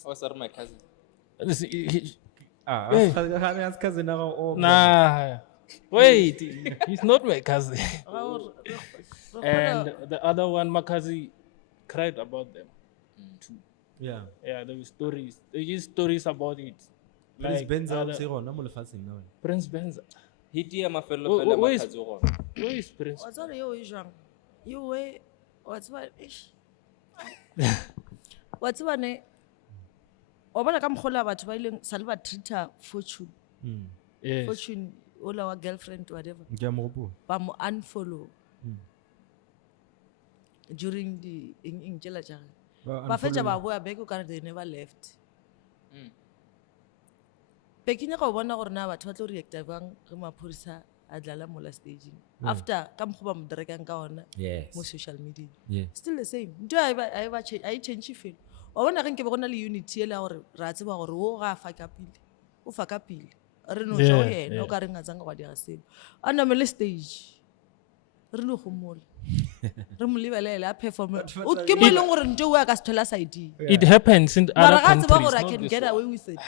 Oh, sorry, my cousin. Ask cousin now. Nah, wait, he's not my cousin. And the other one, Makazi, cried about them too. Yeah. Yeah, there were stories. There is stories about it. Prince Like Benza other- se gona mo lefatsheng now. Prince Benza. Hitia mafelo Where- fela where is- makhatsi o gona. Where is Prince? What's all you jang? You way what's what ish. What's what ne? O bona ka mkhola batho ba ileng sa le ba treater Fortune. Yes. Fortune ola wa girlfriend whatever. Ke a mo gopola. Ba mo unfollow. During the in jela jang. Ba fetsa ba boa beke o kare they never left. Pekinya go bona gore na batho ba tlo reacta bang ge maphodisa a dlala mola staging. After ka mkho ba mo direkang ka ona Yes. mo social media. Yeah. Still the same. Nto I change feel. O bona ge nke be gona le unity ele gore ra tseba gore o ga fa ka pile. O fa ka pile. Re no tšwa yena o ka re ngatsanga wa dira selo. A namele stage. Re lo gomola. Re mo lebelela a perform. O ke mo leng gore nto wa ka se thola side. It happens in Mara other ga tseba countries. gore I not can this get one. away with it.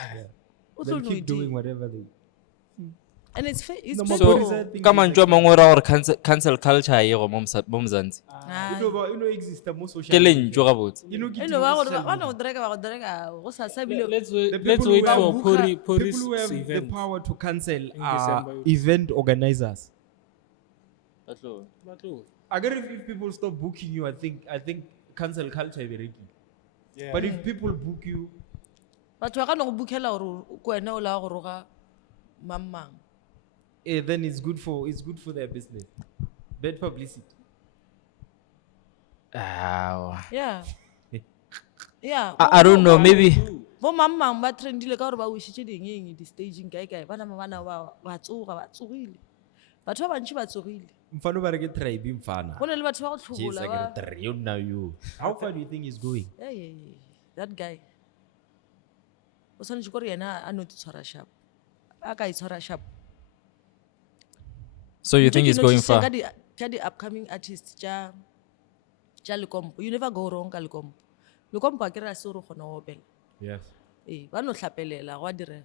O tlo They'll no keep doing idea. whatever they. And it's No, better. so- Ka mantswe a mangwe ra gore cancel culture e go mo Mzansi. Ah. You know exist mo social. Ke lentswe gabotse. You know ke Eno ba gore ba no drega go sa sabile. Let's The wait, people let's who wait have- for people who have Pori's the event. power to cancel December. event organizers. Batlo. I get if people stop booking you, I think cancel culture is very key. Yeah. But if people book you, Batho ba ka no go bukela gore ko wena o la go roga mamang. then it's good for their business. Bad publicity. Yeah. Yeah. I don't know, maybe. Bo mamang ba trendile ka gore ba wishitse dingeng di staging kae bana bana ba tsogile. Batho ba bantši ba tsogile. Mfano ba re ke tribe mfana. Go ne le batho ba go Jeez, tlhogola I ba. get a trillion now you. How far do you think he's going? Yeah. That guy. O tshwanetse gore yena a no tshwara sharp. A ka itshwara sharp. So you think he's going far? Ka di upcoming artists tja Lekompo. You never go wrong ka Lekompo. Lekompo a kry-a se gore o kgona go opela. Yes. Ba no hlapelela go a direga.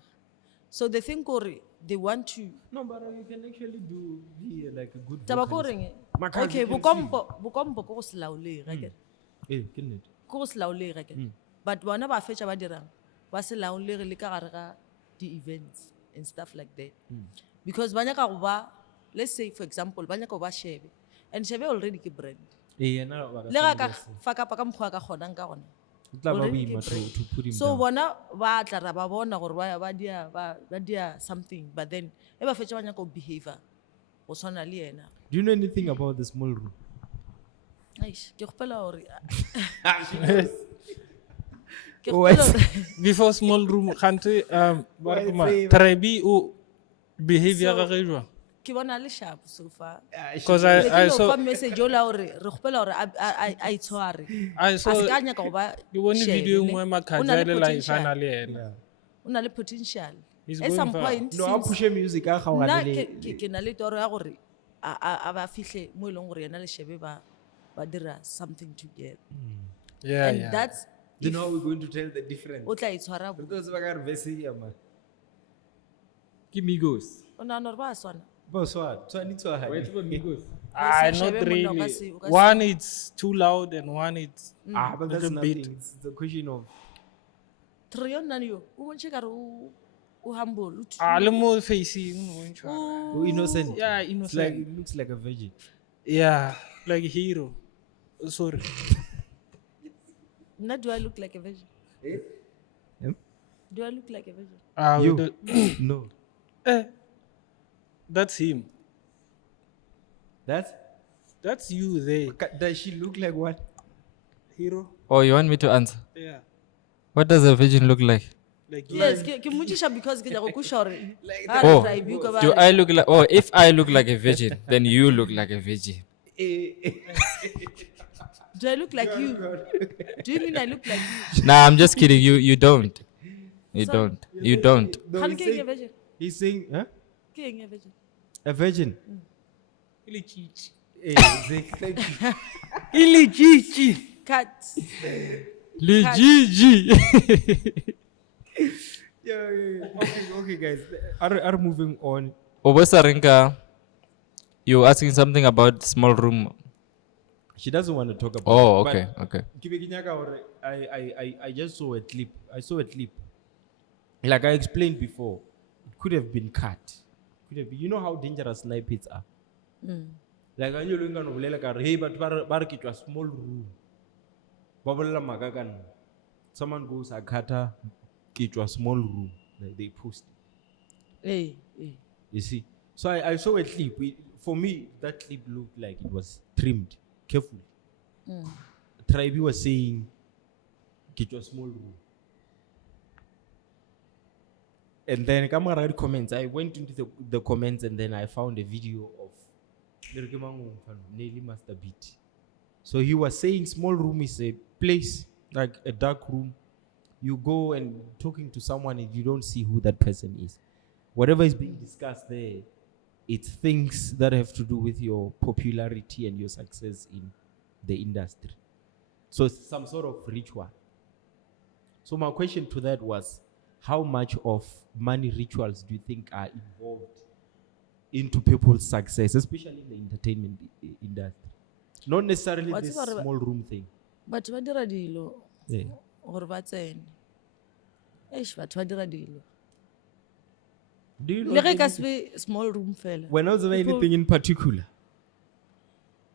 So they think gore they want to No, but you can actually be like a good taba ko vocalist. reng Makazi okay can bokompo ko go se laoleng ga kere Ke nnete. ko go se laoleng ga kere but bona ba fetša ba dirang ba se laolege le ka gare ga di-events and stuff like that because ba nyaka go ba let's say for example ba nyaka go ba Shebe and Shebe already ke brand Eh, yena ba ka le ga se ka mo se. fa kapa ka mokgwa ka kgonang ka gona Ho tla ba already boima ke break. to put him so down. bona ba tla ra ba bona gore ba dia something but then e ba fetse ba nyaka go behavior go tshwana le yena Do you know anything about the small room? Aish, ke kgopela gore ke Oh, kgopela I gore- Before small room, kante Why say- Trebi o behavior ga ge jwang? ke bona le sharp so far Because Ke I no saw fa message ola gore re kgopela gore a itshware I a saw se ka nyaka go ba ke bone shebe, video ne? nngwe O Makhadzi na a le le like potential. ana le yena. o na le potential He's at going some far. point No, I since- push music a nna kgaogane le. ke na le toro ya gore a ba fihle mo e leng gore yena le shebe ba dira something together Yeah, and yeah. that's You if know we're going to tell the difference. o tla itshwara bo Those are verse here, man. Give me ghost. o nagana gore ba a swana Boss what? Tshwanetse wa hae. Ah, Shebe not monna o ka really. se- o ka One it's too loud and one it's Ah, but that's little nothing. bit. It's the question of. Trion nani yo o bontse ka re o humble o ah le mo facing Oh, innocent. Yeah, It's like innocent. it looks like a virgin. Yeah, like hero. Sorry. Now, do I look like a virgin? Yeah? Do I look like a virgin? Ah, You? with the- No. that's him. That's. That's you there. Does she look like what? Hero. Oh, you want me to answer? Yeah. What does a virgin look like? Like you. Yes, ke mmotsisa because ke ja go kusha gore ha Oh, re tribe ka ba do re- I look like? Oh, if I look like a virgin, then you look like a virgin. Do I look like you? Do you mean I look like you? Nah, I'm just kidding. You don't. You So- don't. You don't. No, Kan he's ke eng a saying, virgin? he's saying, huh? Ke eng a virgin? A virgin. Ile chichi. Eh, thank you. Ile chichi. Cut. Gigi. Yeah. Okay, guys. Are moving on. Obosarinka, you asking something about small room. She doesn't want to talk about. Oh, it, but okay, okay. Kibekinyaka or I just saw a clip. I saw a clip. Like I explained before, it could have been cut. Could have been, you know how dangerous snipe hits are. Like I know no like hey, but bar to a small room. Babala magagan. Someone goes a cutter, get to a small room. Like they post. Eh, eh. You see. So I saw a clip. For me, that clip looked like it was trimmed carefully. Tribe was saying, get to a small room. And then come around the comments. I went into the comments and then I found a video of Nelly Master Beat. So he was saying small room is a place, like a dark room. You go and talking to someone and you don't see who that person is. Whatever is being discussed there, it's things that have to do with your popularity and your success in the industry. So it's some sort of ritual. So my question to that was, how much of money rituals do you think are involved into people's success, especially in the entertainment industry? Not necessarily What's this about- small room thing. Batho ba dira dilo Yeah. gore ba tsene. Eish, batho ba dira dilo. Do you know Le ge ka anything- se be small room fela. when I was there People- anything in particular?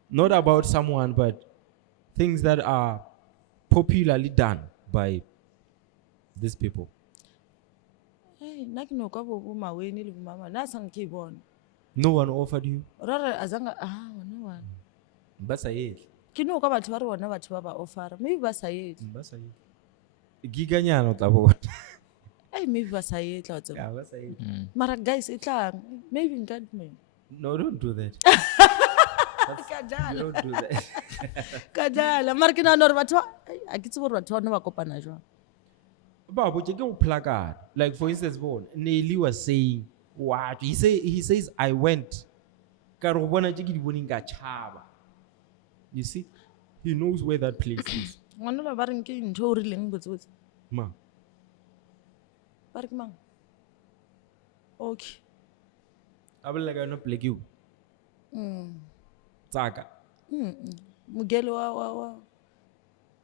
Not about someone, but things that are popularly done by these people. Hey, nna ke no kwa bo Maweni le bo mama. Na sang ke bona. No one offered you. Ra re azanga wona wana. Basa yet. Ke no kwa batho ba re bona batho ba ba offera. Maybe ba sa yetse. Basa yet. Giganyana o tla bona. Hey, maybe ba sa yetla wa tseba. Yeah, basa yet. Mara guys e tlang. Maybe nka me. No, don't do that. Ka jala. Don't do that. Ka jala. Mara ke nagana gore batho a ke tsebe gore batho ba bona ba kopana jwang. Babu, check your placard. Like for instance, Nelly was saying, "What?" He says, "I went." You see, he knows where that place is. Ngwana ba reng ke ntho o rileng botsotsi. Ma, Ba re ke mang? Okay. I will like not play you. Tsaka. Mugelo wa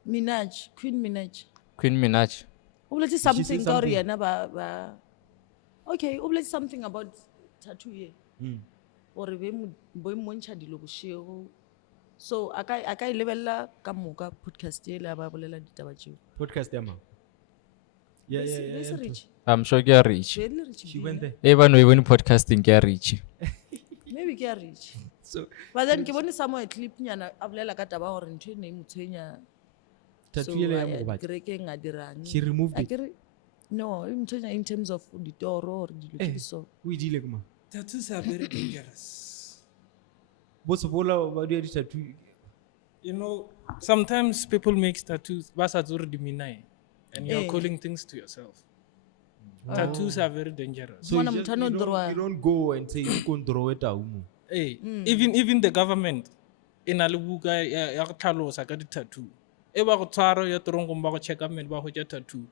Minaj, Queen Minaj. Queen Minaj. O boletse say something ka gore something? yena ba Okay, o boletse something about tattoo ye. Gore be mo ntšha dilo bošego. So a ka e lebella ka moka podcast e le a ba bolela ditaba tseo. Podcast Emma. Yeah, yeah, yeah. There's a yeah. rich. I'm sure ke a rich. Really rich. She went there. Even when podcasting ke a rich. Maybe ke a rich. So But then ke bone somewhere clip nyana a bolela ka taba hore ntho e ne e mo tshwenya. tattoo yele ya mo go batla. Kerekeng a dirang. She removed it. Akere no, e mo tshwenya in terms of ditoro or dilo tse di so. O idile kuma. Tattoos are very dangerous. Bo se bola ba di tattoo. You know, sometimes people make tattoos, and you're Eh. calling things to yourself. Tattoos are very dangerous. So Mona you, motho just, a no you, don't, draw. you don't go and say you can draw it out. Hey, even the government in a buka ya go tlhalosa ka di-tattoo. E ba go tshwara ya torong ba go check-a mmele ba go ja tattoo.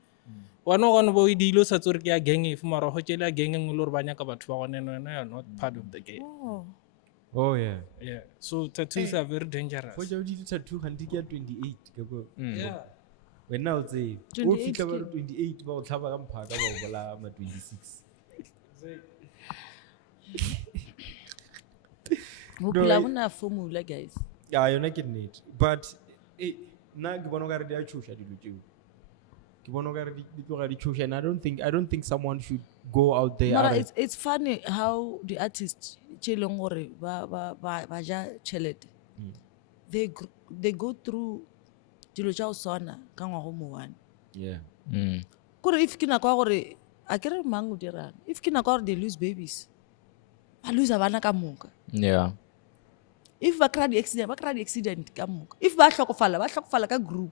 Wana gone bo dilo sa tsore ke ya gang e fumara go tshela gang engwe le gore ba nyaka batho ba gone wena you're not part of the game. Oh. Oh yeah. Yeah. So tattoos are very dangerous. For you did tattoo hanti ke 28 ke go. Yeah. When now say 28 o fitla ba ke- 28 ba o tlhaba ka mphaka ba o bola ma 26. Ho No, phela I- bona formula guys. Yeah, yona ke nnete. But nna ke bona o kare di a tshosha dilo tseo. Ke bona o kare di tloga di tshosha, and I don't think someone should go out there. Mara are- it's funny how the artists tse leng gore ba ja tšhelete they go through dilo tša go swana ka ngwago mo one. Yeah. Kore if ke nako ya gore a ke re mang o dirang if ke nako ya gore they lose babies ba lose bana ka moka. Yeah. If ba kry di accident ka moka. If ba hlokofala ka group.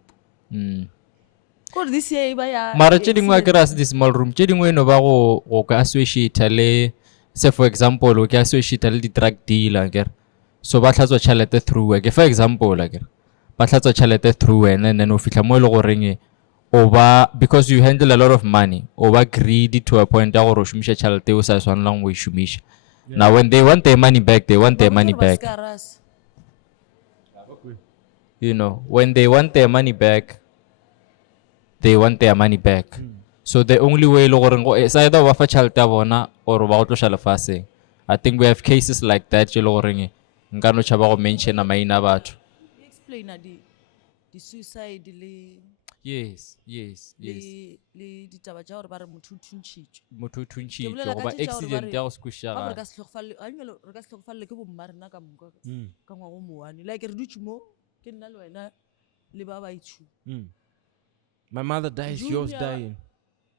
Kore this year ba ya Mara tše dingwe a kry-a se di-small room tše dingwe no ba go ka associata le say for example o ka associata le di-drug dealer akere so ba hlatswa tšhelete through ke for example akere ba hlatswa tšhelete through wena and then o fitlha mo e le goreng o ba because you handle a lot of money o ba greedy to a point ya gore o šomiša tšhelete o sa swanelang go e šomiša. Now when they want their money back they want their money back. You know, when they want their money back, they want their money back. So the only way is either ba fa tšhelete ya bona or ba go tloša lefaseng. I think we have cases like that tše le goreng nka no tšhaba go mentiona maina a batho. Explain the suicide Yes. le ditaba tša gore ba re motho o thuntšhitšwe. Motho o thuntšitšwe bolela ka goba tše tša gore accident ba ya re- go squisha Ba re ga. ka se hlokofalele ke bomma rena ka moka ka ngwago mo one like re dutše mo ke nna le wena le ba baitsho My mother dies, yours Junior. dying.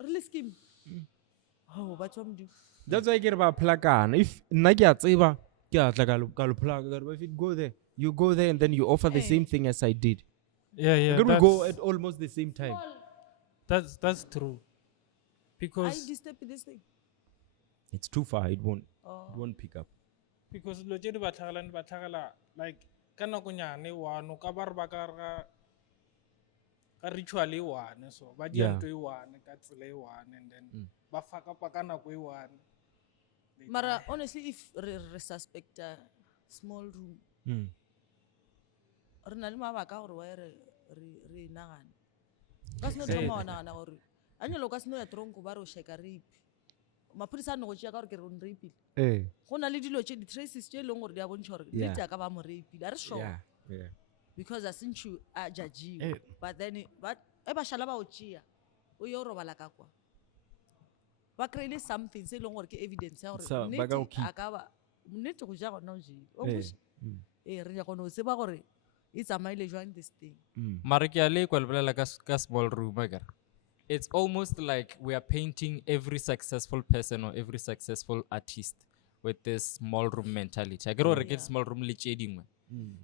re le skim oh ba tswa modimo. That's why ke re ba plakana. If nna ke a tseba ke a tla ka lo plaka ka re if it go there, you go there and then you offer the Hey. same thing as I did. Yeah, We go at almost the same time. that's true. I Because disturb this thing. It's too far. It Oh. won't pick up. dilo tše di ba tlhagala like ka nako nyane one o ka ba re ba ka re ka ritual e one so ba dia Yeah. ntho e one ka tsela e one and then ba fakapa ka nako e one. Mara honestly if re suspect a small room re na le mabaka gore why re nagana ka seno thoma wa nagana gore a nyalo ka seno ya tronko ba re o sheka rape maphodisa a no go tšea ka gore ke re o nraepile go na le dilo tše di-traces tše e leng gore di a bontšha gore le Yeah. tša ka ba mo raepile a re sure Yeah. because a sentšhu a judgiwe Eh. but then ba šala ba o tšea o ye o robala ka kwa ba kry-ile something se e leng gore ke evidence ya gore Sa- ba ka go nnete a ka ba nnete go ja gona o jele o Eh, moša ee re ja kgone go tseba gore e tsamaile jwang this thing. Mara ke a le kwa le bolela ka small room akere. It's almost like we are painting every successful person or every successful artist with this small room mentality. I get get small room le tše dingwe.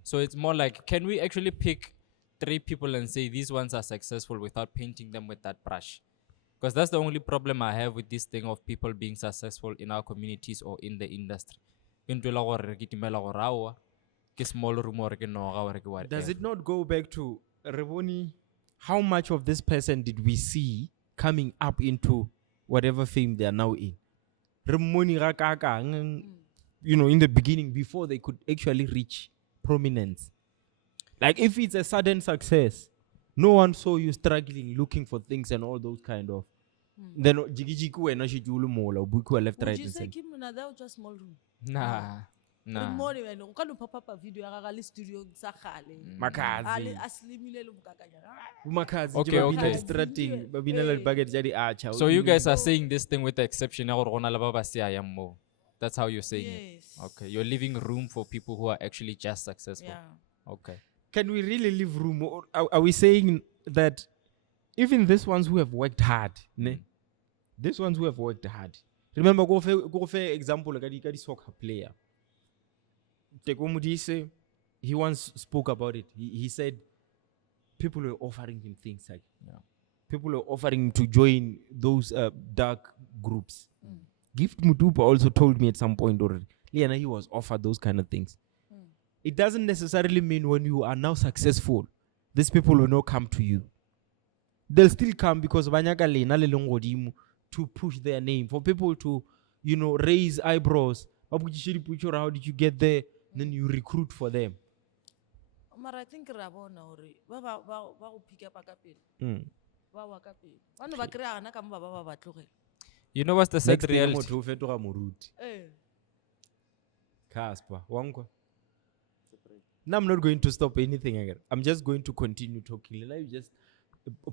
So it's more like, can we actually pick 3 people and say these ones are successful without painting them with that brush? Because that's the only problem I have with this thing of people being successful in our communities or in the industry. Ke ntho e le gore ke timela gore aowa, ke small room or ke noga or ke whatever. Does it not go back to Reboni? How much of this person did we see coming up into whatever fame they are now in? Remoni ga ka kang, you know, in the beginning before they could actually reach prominence. Like if it's a sudden success, no one saw you struggling, looking for things and all those kind of. Then jigi wena shi julu mola, buku left Would right you and say center. Kim na that was just small room? Nah. Nah. Remone wena o ka no pop up a video ya gaga le studio sa gale. Makazi. A slimile le mokakanya. Makazi. Okay, okay. Distracting. Babina le bucket jadi acha. So you guys are saying this thing with the exception ya gore gona le ba ba siayang mo. That's how you're saying Yes. it. Okay, you're leaving room for people who are actually just successful. Yeah. Okay. Can we really leave room? Or are we saying that even these ones who have worked hard, ne? These ones who have worked hard. Remember, go for example, like a soccer player. Teko Modise, he once spoke about it. He said people were offering him things like, people were offering him to join those dark groups. Gift Mutupa also told me at some point already. Liana, he was offered those kind of things. It doesn't necessarily mean when you are now successful, these people will not come to you. They'll still come because Banyaka Lena Lelongodimu to push their name, for people to, raise eyebrows. How did you get there? Then you recruit for them. Mara I think rabona hore ba go pick up ka pele. Ba wa ka pele. Bana ba kry-a ana ka mo ba ba tlogela. You know what's the sad Next thing reality? motho o fetoga moruti. Casper, wankwa. Now I'm not going to stop anything again. I'm just going to continue talking. Like just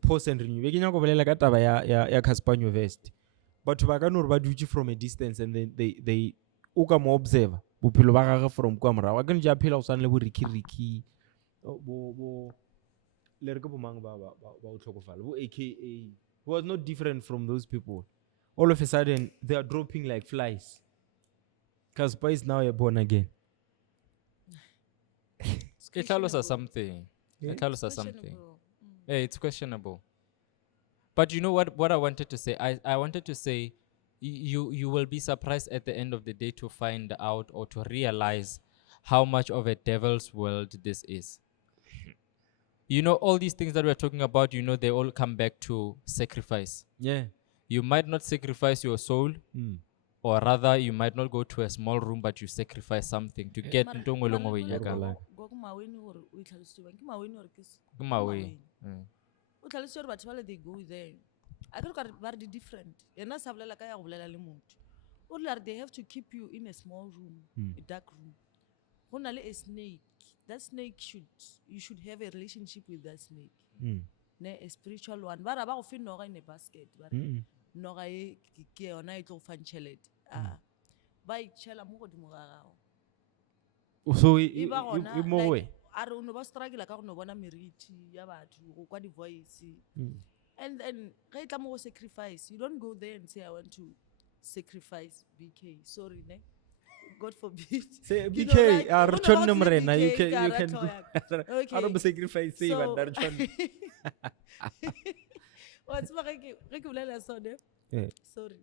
pause and renew. Begin go bolela ka taba ya Casper Vest. But ba ka no ba dutse from a distance and then they o ka mo observe. Bophelo ba gagwe from kwa mora. Wa ka nja phela o sanle bo riki bo le re ke bo mang ba o tlhokofala bo AKA was not different from those people. All of a sudden they are dropping like flies. Casper is now born again. Tell us something. Tell us something. Hey, it's questionable. But you know what I wanted to say? I wanted to say you will be surprised at the end of the day to find out or to realize how much of a devil's world this is. All these things that we're talking about, they all come back to sacrifice. Yeah. You might not sacrifice your soul, or rather you might not go to a small room, but you sacrifice something to get ntongo longo we nyaka. Go ku maweni hore o itlhalositswe ke maweni hore ke Ke mawe. o tlhalositse hore batho ba le they go there. I don't know ba re different. Yena sa bolela ka ya go bolela le motho. O re they have to keep you in a small room, a dark room. Go na le a snake. That snake you should have a relationship with that snake. A spiritual one. Ba ra ba go fe noga in a basket. Ba re noga e ke yona e tlo fa ntšhelete. Ba itšhela mo godimo ga gago. So Like, are no ba struggle ka go no bona meriti ya batho go kwa di voice. And then ga itla mo go sacrifice, you don't go there and say I want to sacrifice BK. Sorry, ne? God forbid. Say You know, BK, like, are you know chon how no to say mrena, you BK, can Kara go. Toyak. I don't sacrifice say So- but chon. What's my ge ke bolela sone? Yeah. Sorry.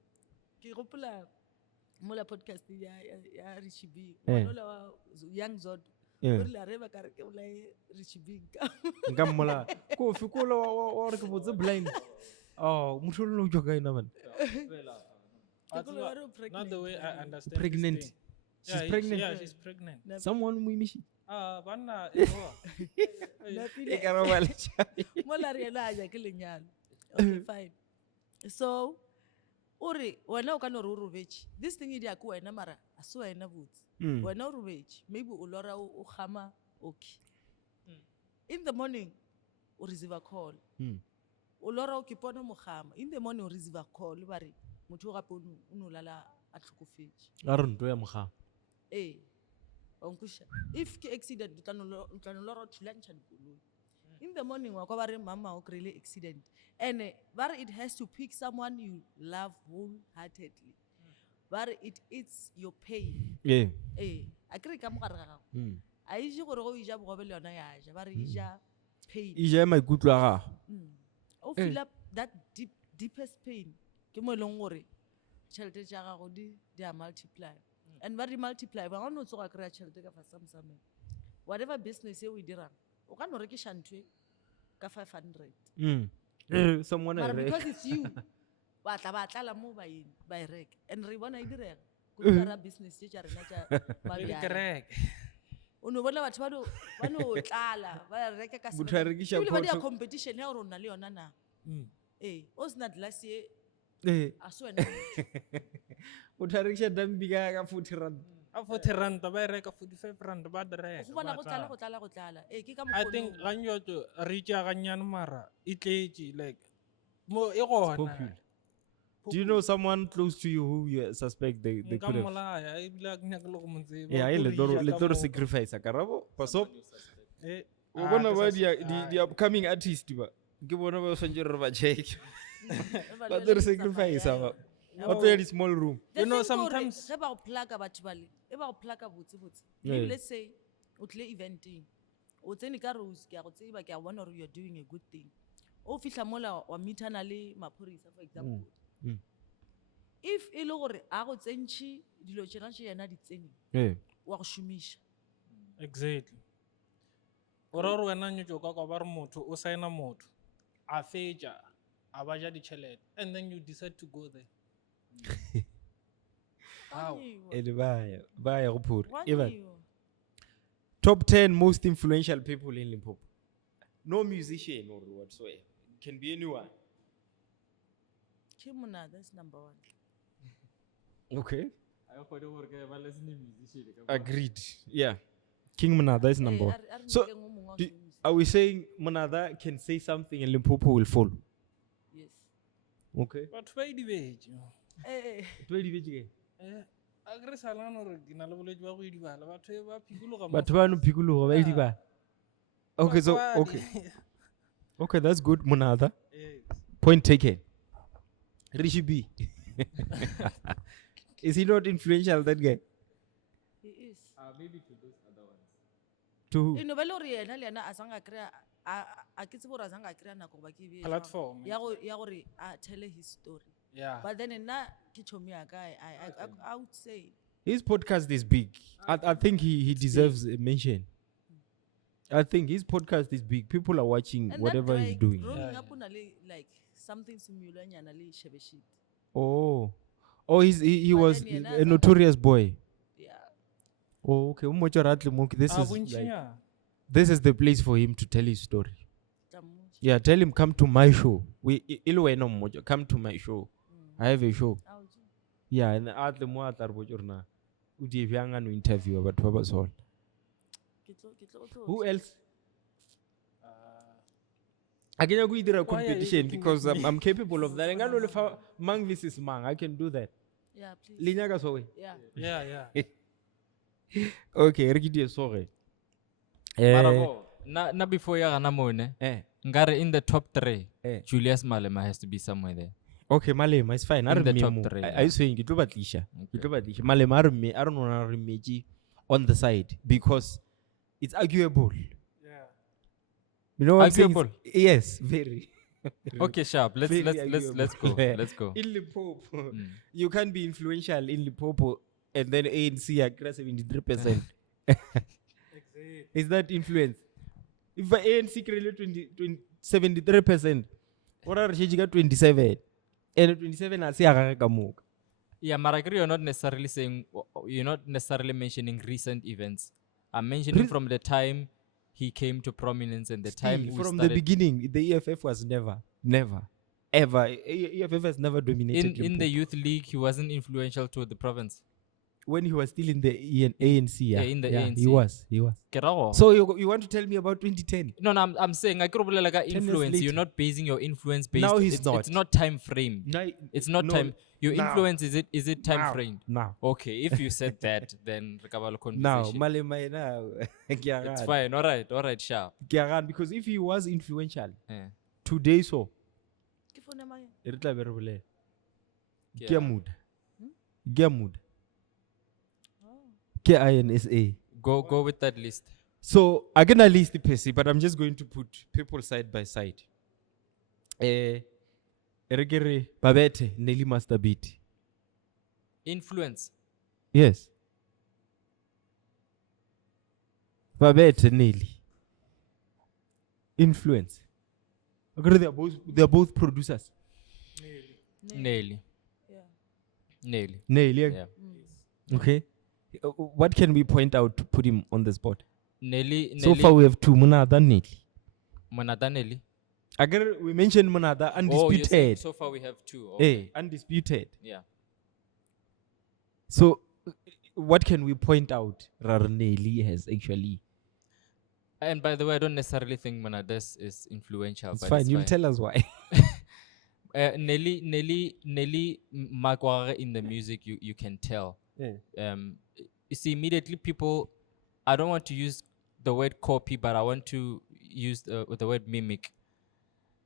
Ke gopola mo la podcast ya Shebe. Yeah. Ngwana wa Young Zod. Yeah. O rile a reba ka re ke bolae Shebe ka. Nka mmola. Ko fikola wa re ke botse blind. Oh, motho lo joka ina man. Tekolo wa re o Not pregnant. the way I understand. Pregnant. This thing. She's pregnant. Yeah, she's pregnant. Someone mo imishi. Banna. Napile. E ka ra wa le. Mola re ena a ja ke lenyalo. Okay, fine. So, ore wena o ka no re o robetse. This thing e dia ku wena mara a se wena botse. Wena o robetse. Maybe o lora o gama okay. In the morning o receive a call. O lora o ke pona mo gama. In the morning o receive a call ba re motho gape o no lala a tlhokofetse. A re ntwe ya moga. Onkusha. If ke accident o tla no lora o thulantšha dikoloi. In the morning wa kwa ba re mama o kry-ile accident. And ba re it has to pick someone you love wholeheartedly. Ba re it eats your pain. Yeah. A kry ka mo gare ga gago. A ije gore go ija bogobe le yona ya ja. Ba re ija pain. E ja maikutlo a gago. O feel up that deepest pain. Ke mo leng gore tšhelete tša gago di a multiply. And ba di multiply ba gona o tsoga kry-a tšhelete ka fa samsame. Whatever business e o e dirang, o ka no rekisha ntwe ka 500. Someone Mara I because it's you, ba tlala mo ba e reka. And re bona e direga. Go tsara business tša rena tša ba bjana. Correct. O no bona batho ba no tlala, ba reka ka Motho a rekisha Ebile ba dia photo- competition ya gore o na le yona na. O sena glass e Eh. a se wena. O tharekisha dambi ka 40 rand. a 40 rand ba e reka 45 rand ba di reka, Go bona ba go tlala, tla. go tlala, go tlala. Ke ka I mokgwa think oo. ganyo re tja ganyane mara e tletše like mo e gona. Popular. Do you know someone close to you who you suspect they Nka could have? mmolaya ebile a ke nyake le go mo tseba, Yeah, o tlo re ja ka let them moka. sacrifice. Karabo, pasop. Eh, O ah, bona ke ba sa- the upcoming artist ba. Ke bona ba swantse re ba check. Ba Ba lwela tlo re ke sacrifice tsamaya, ba. Ba tlo ya di small room. The You know, thing ke hore, sometimes- ge ba go plug-a batho bale, e ba go plug-a botse-botse. Yeah. Maybe let's say o tlile eventing, o tsene ka rose, ke a go tseba, ke a bona hore you're doing a good thing. O fihla mola wa meetana le maphorisa, for example. If e le gore a go tsentšhe dilo tšena tše yena di tsene, Yeah. wa go šomiša. Exactly. O ra gore wena nyetso ka kwa ba re motho o signa motho a fetša a ba ja ditšhelete and then you decide to go there. How? And ba ya go phuri. Wa Even nyewa. top 10 most influential people in Limpopo. No musician or whatsoever. It can be anyone. Ke mona, that's number one. Okay. I kgone gore ke ba listening musician ka mo. Agreed. Yeah. King Monada is number one. a re So, nkeng o mongwe wa do- šomiša. are we saying Monada can say something and Limpopo will follow? Yes. Okay. Batho ba e dibetše. Eh, A ke re salane gore ke na le bolwetse ba go edibala, batho e ba phikologa But ba no pikulugo ba di ba. Okay, so okay. Okay, that's good. Monada. Point taken. Rishi B. Is he not influential, that guy? he is. Maybe to those other ones. To who? E no ba le gore yena le yena a sanga kry-a a ke tsebe gore a sanga kry-a nako goba ke e bee jwang, Platform. ya gore a tell his story. Yeah. But then nna ke chomi ya ka, I would say His podcast is big. I think he deserves a mention. I think his podcast is big. People are watching and whatever that he's guy doing. growing up o na le like something similar nyana le Shebe shit. Oh. Oh, he But was then yena a notorious boy. Yeah. Oh, okay. Umocho Ratle Moki. Bontšinya. This is the place for him to tell his story. Tamuchi. Yeah, tell him come to my show. Come to my show. I have a show. Ouch. Yeah, and at the mo atla re botša gore na o di bjang a no interview batho ba ba sola. Ke tlo- Who else? I can go either a competition because I'm capable of that. I know if mang versus mang, I can do that. Yeah, please. Linya ka sowe. Yeah. Yeah, yeah. Okay, re ke di sore. Mara bo, na before ya gana mone, ngare in the top 3, Julius Malema has to be somewhere there. Okay, Malema is fine. In the top three, I saying ke tlo batlisha. Ke tlo batlisha. Malema a re nona re metsi on the side because it's arguable. Yeah. You know what I'm saying? Arguable? Yes, very. Okay, sharp. Let's Very let's go. arguable. Let's go. In Limpopo, you can't be influential in Limpopo and then ANC agree 73%. Is that influence? If ANC create 73%, what are she got 27? And 27 I say agaga Yeah, Maragri, you're not necessarily saying, you're not necessarily mentioning recent events. I'm mentioning from the time he came to prominence and the time we from started. the beginning, the EFF was never, ever. EFF has never dominated In the Limpopo. youth league, he wasn't influential to the province. When he was still in the ANC, yeah. Yeah, in the ANC. He was. Kerago. So you want to tell me about 2010? No, I'm saying I could like years influence. You're later. not basing your influence based. Now he's it's, not. It's not time frame. No, It's not no, time. Your now. influence is it time Now. framed? Now. Okay, if you said that, then recover Now, conversation. Malema now. It's fine. All right, sharp. Because if he was influential, Yeah. today so, Ke phone ya mang? re tla be re bolela. Yeah. Ke a mood. Ke a mood. Ke INSA. Go with that list. So I'm gonna list the PC, but I'm just going to put people side by side. Regere Babete Nelly Master Beat. Influence. Yes. Babete Nelly. Influence. Okay, they are both producers. Nelly. Yeah. Nelly. Nelly. Yeah. Okay. What can we point out to put him on the spot? Nelly. So far we have two Munada Nelly. Monada Nelly. Again, we mentioned Munada Oh, you're saying undisputed. so far we have 2. Okay. Hey, undisputed. Yeah. So what can we point out Rarneli has actually? And by the way, I don't necessarily think Manades is influential. It's but fine. It's You'll fine. tell us why. Nelly Magware in the music, you can tell. You see, immediately people, I don't want to use the word copy, but I want to use the word mimic.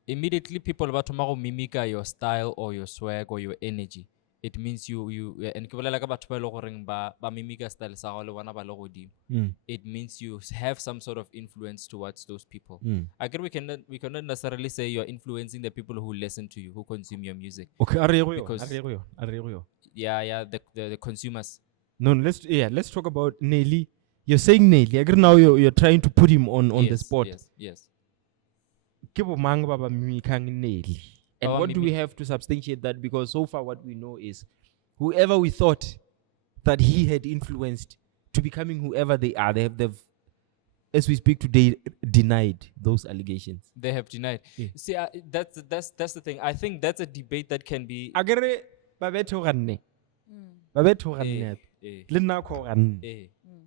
Immediately people about tomorrow mimic your style or your swag or your energy. It means you and ke bolela ka batho ba ile goreng ba mimic style sa gago le bona ba le godimo. It means you have some sort of influence towards those people. I guess we cannot necessarily say you're influencing the people who listen to you, who consume your music. Okay, Because- Yeah, the consumers. No, let's talk about Nelly. You're saying Nelly. I agree now you're trying to put him on the Yes, spot. Yes. Ke bo mang ba ba mimikang Nelly? And Ba ba what do we mimic- have to substantiate that? Because so far what we know is whoever we thought that he had influenced to becoming whoever they are, they've as we speak today denied those allegations. They have denied. Yeah. See, that's the thing. I think that's a debate that can be. Agere ba betho ganne. Ba betho ganne. Le nna ko ganne. eh.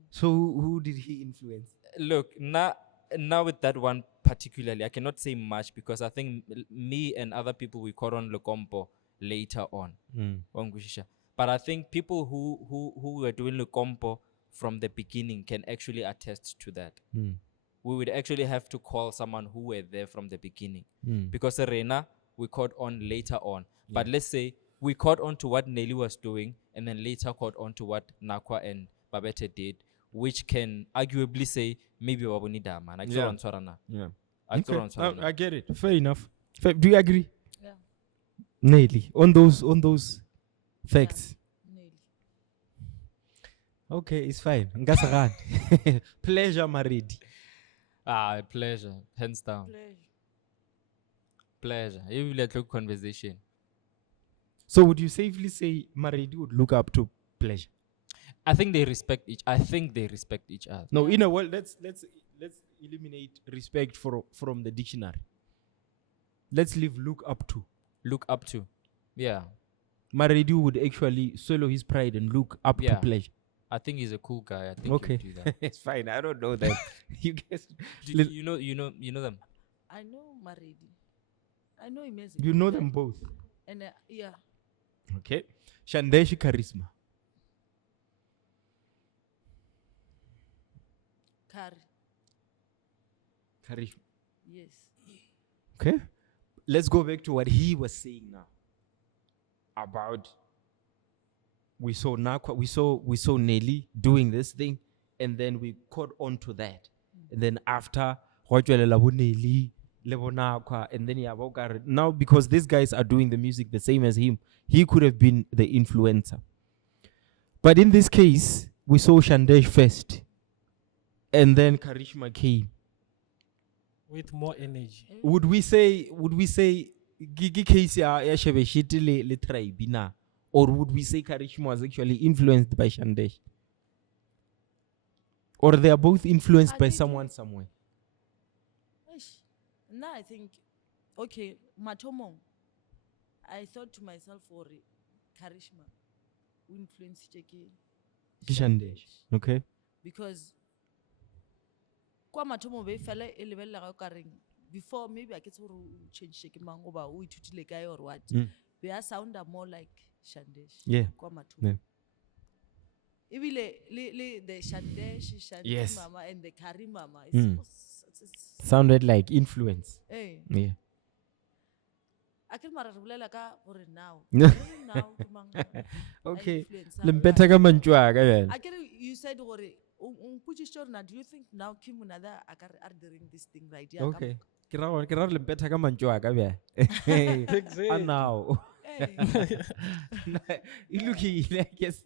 So who did he influence? Look, now with that one particularly, I cannot say much because I think me and other people we caught on Lekompo later on. Wangushisha. But I think people who were doing Lekompo from the beginning can actually attest to that. We would actually have to call someone who were there from the beginning. Because Rena, we caught on later on. But let's say we caught on to what Nelly was doing and then later caught on to what Nakwa and Babette did, which can arguably say maybe Wabuni Dama. Yeah. I I get it. Fair enough. Do you agree? Yeah. Nelly, on those facts. Nelly. Okay, it's fine. Ngasarad. Pleasure, Maridi. Pleasure. Hands down. Pleasure. You let look conversation. So would you safely say Maridi would look up to Pleasure? I think they respect each other. No, in a world, let's eliminate respect from the dictionary. Let's leave look up to. Look up to. Yeah. Maridi would actually swallow his pride and look up to Yeah. Pleasure. I think he's a cool guy. I think Okay, he'll do that. it's fine. I don't know that. You guess. You know them. I know Maridi. I know him as a You good know guy. them both. And yeah. Okay. Shandeshi Charisma. Kari. Charisma. Yes. Okay. Let's go back to what he was saying now. About we saw Nakwa, we saw Nelly doing this thing, and then we caught on to that. And then after Nelly, Nakwa, and then Yabokar. Now because these guys are doing the music the same as him, he could have been the influencer. But in this case, we saw Shandesh first. And then Karishma came. With more energy. Would we say Gigi case ya Shebe shiti le tribe na, or would we say Karishma was actually influenced by Shandesh, or they are both influenced I by think someone somewhere? Eish. Now I think, okay, Matomong. I thought to myself, for Karishma, who influenced Cheki Shandesh. Okay. because kwa mathomo be fela e lebelela ga o ka reng before maybe I get to change ke mang oba o ithutile kae or what be a sound more like Shandesh Yeah. kwa mathomo Yeah. ebile le the Shandesh Yes. mama and the Kari mama it's Sounded like influence. eh Yeah. a ke mara re bolela ka gore now No. now ke mang Okay. influencer, Lempeta ka mantswa ka yena. I get you said gore do you think now Kim another are doing this thing right here Okay. Kira lempeta ka mantswa ka bya. Exactly. And now. hey. Look, I guess.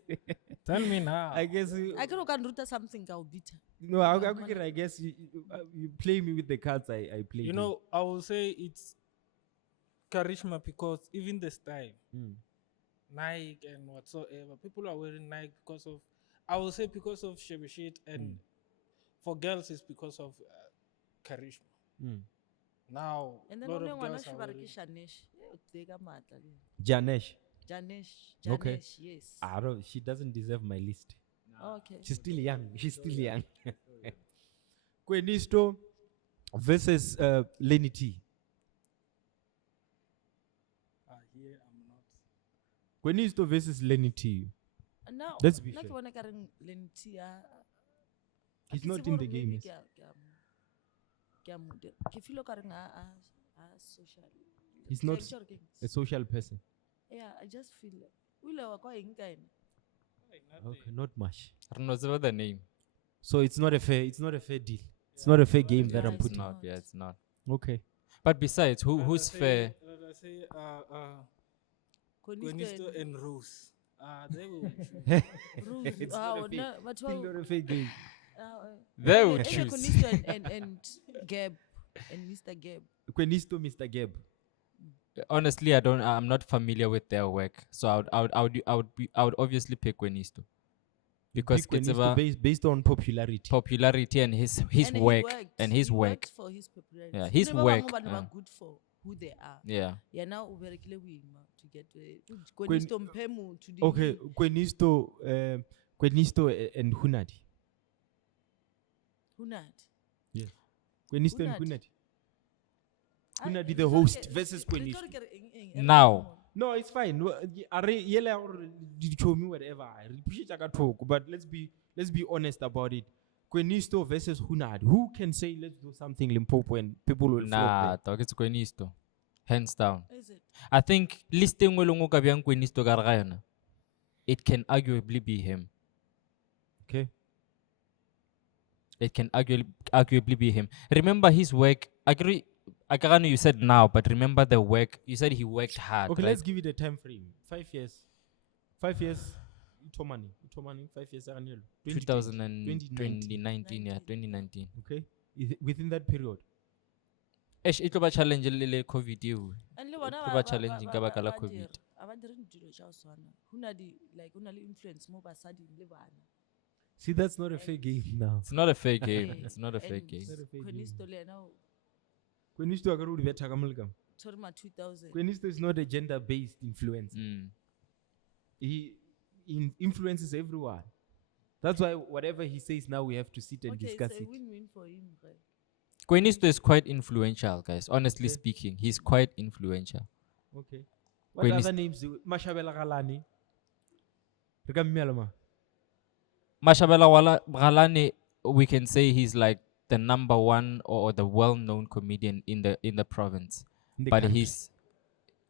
Tell me now. I guess. I can root something ka ubita No, I guess you play me with the cards I play. You know, I will say it's charisma because even the style, Nike and whatsoever, people are wearing Nike because of, I will say because of Shebe shit, and for girls it's because of charisma. Now, and a then lot only of one girls she are baraki wearing. Shanesh take a matter Janesh. Janesh Okay. yes I don't. She doesn't deserve my list. Okay. She's still young. She's still young. Kwenisto versus Lenny T. Here I'm not. Kwenisto versus Lenny T. Now, Let's be nna ke fair. bona kareng Lenty He's not in the game. Yes. ke feel kareng a social. He's not Ke sure ke eng? a social person. Yeah, I just feel o ile wa kwa eng ka ena? Okay, not much. I don't know what's the name. So it's not a fair deal. It's not a fair game that Yeah, I'm it's putting. not. Yeah, it's not. Okay. But besides, who's fair? Let us say Kwenisto Gwenisto and Rose. They will Rose. It's not a fair, no, but still not a fair game. They will Ene choose. Kwenisto and Gab and Mr. Gab. Kwenisto, Mr. Geb. Honestly, I'm not familiar with their work, so I would obviously pick Gwenisto because Pick it's Kwenisto about based on popularity. popularity and his And he work worked. and his He work. worked for his popularity. Yeah, his Le ba work, bangwe ba ne ba yeah. good for who they are. Yeah. Yeah, now o berekile boima to get Kwenisto Mpemu to the Okay, Kwenisto and Hunadi. Who not? Yes. Kwenisto and Hunadi. Hunadi. Hunadi the host versus Kwenisto. Now. No, it's fine. Are yela or did show me whatever. I appreciate I talk, but let's be honest about it. Kwenisto versus Hunadi. Who can say let's do something Limpopo and people will Nah, flock dog, it's Gwenisto. Hands down. Is it? I think listing welongo ka bjang Gwenisto ka re ga yona, it can arguably be him. there? Okay. It can arguably be him. Remember his work. I can't know you said now, but remember the work. You said he worked hard. Okay, right? let's give it a time frame. 5 years. 5 years. Itomani. 5 years. 2019, yeah, 2019. Okay. Within that period. It was challenge le COVID you. And le It bona was challenging ka baka la COVID. aba dire dilo tša go swana. Hunadi like una le influence mo basading le bana. See, that's not a fair game now. It's not a fair game. Eh, It's not a fair and game. Not a fair game. Kwenisto le ena o Kwenisto akarudi beta kamulgam. tshwere ma 2000. Kwenisto is not a gender-based influence. Mm. He influences everyone. That's why whatever he says now, we have to sit and Okay, discuss it's a it. win-win for him. Right? Gwenisto is quite influential, guys. Honestly Okay. speaking, he's quite influential. Okay. What Kwenisto- other names? Mashabela Galani. Reka Mmelema. Mashabela Galane, we can say he's like the number one or the well-known comedian in the province. In the But country. he's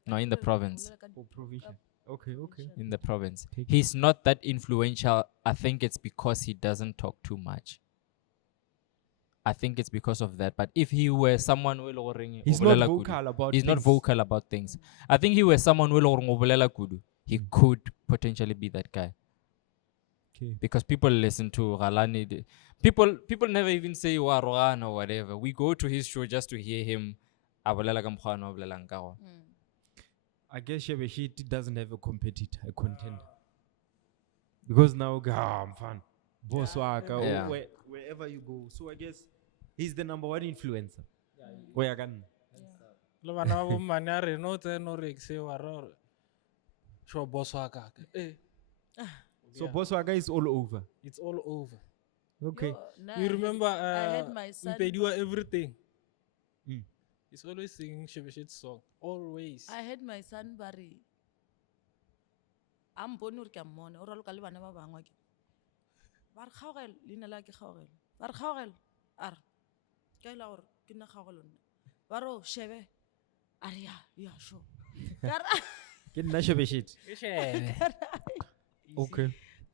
no in the province. Or provincial. Okay, okay. In the province. Take it. He's not that influential. I think it's because he doesn't talk too much. I think it's because of that. But if he were someone who He's not vocal about he's not things. vocal about things. I think he was someone who he could potentially be that guy. Okay. Because people listen to Galani. People never even say Warogan or whatever. We go to his show just to hear him. abolela ka mokgwa ano a bolelang ka gona. I guess Shebe Shit doesn't have a competitor, a contender. Because now, I'm fun. Boss waka, Yeah. wherever you go. So I guess he's the number one influencer. Where again? le bana ba bommane a rena o tsene o rekise wa re sure boss wa ka eh So Boss Waka is all over. it's all over. Okay. You remember I had my son. Mpediwa everything. Mm. He's always singing Shebeshit's song. Always. I had my son Barry. I'm born or Camon or all Calibana Bangwaki. Barhagel, Lina like Hagel. Barhagel, Ar Kaila or Kina Hagelun. Baro, Shebe. Aria, yeah, sure. Get Shebe Shit. Okay.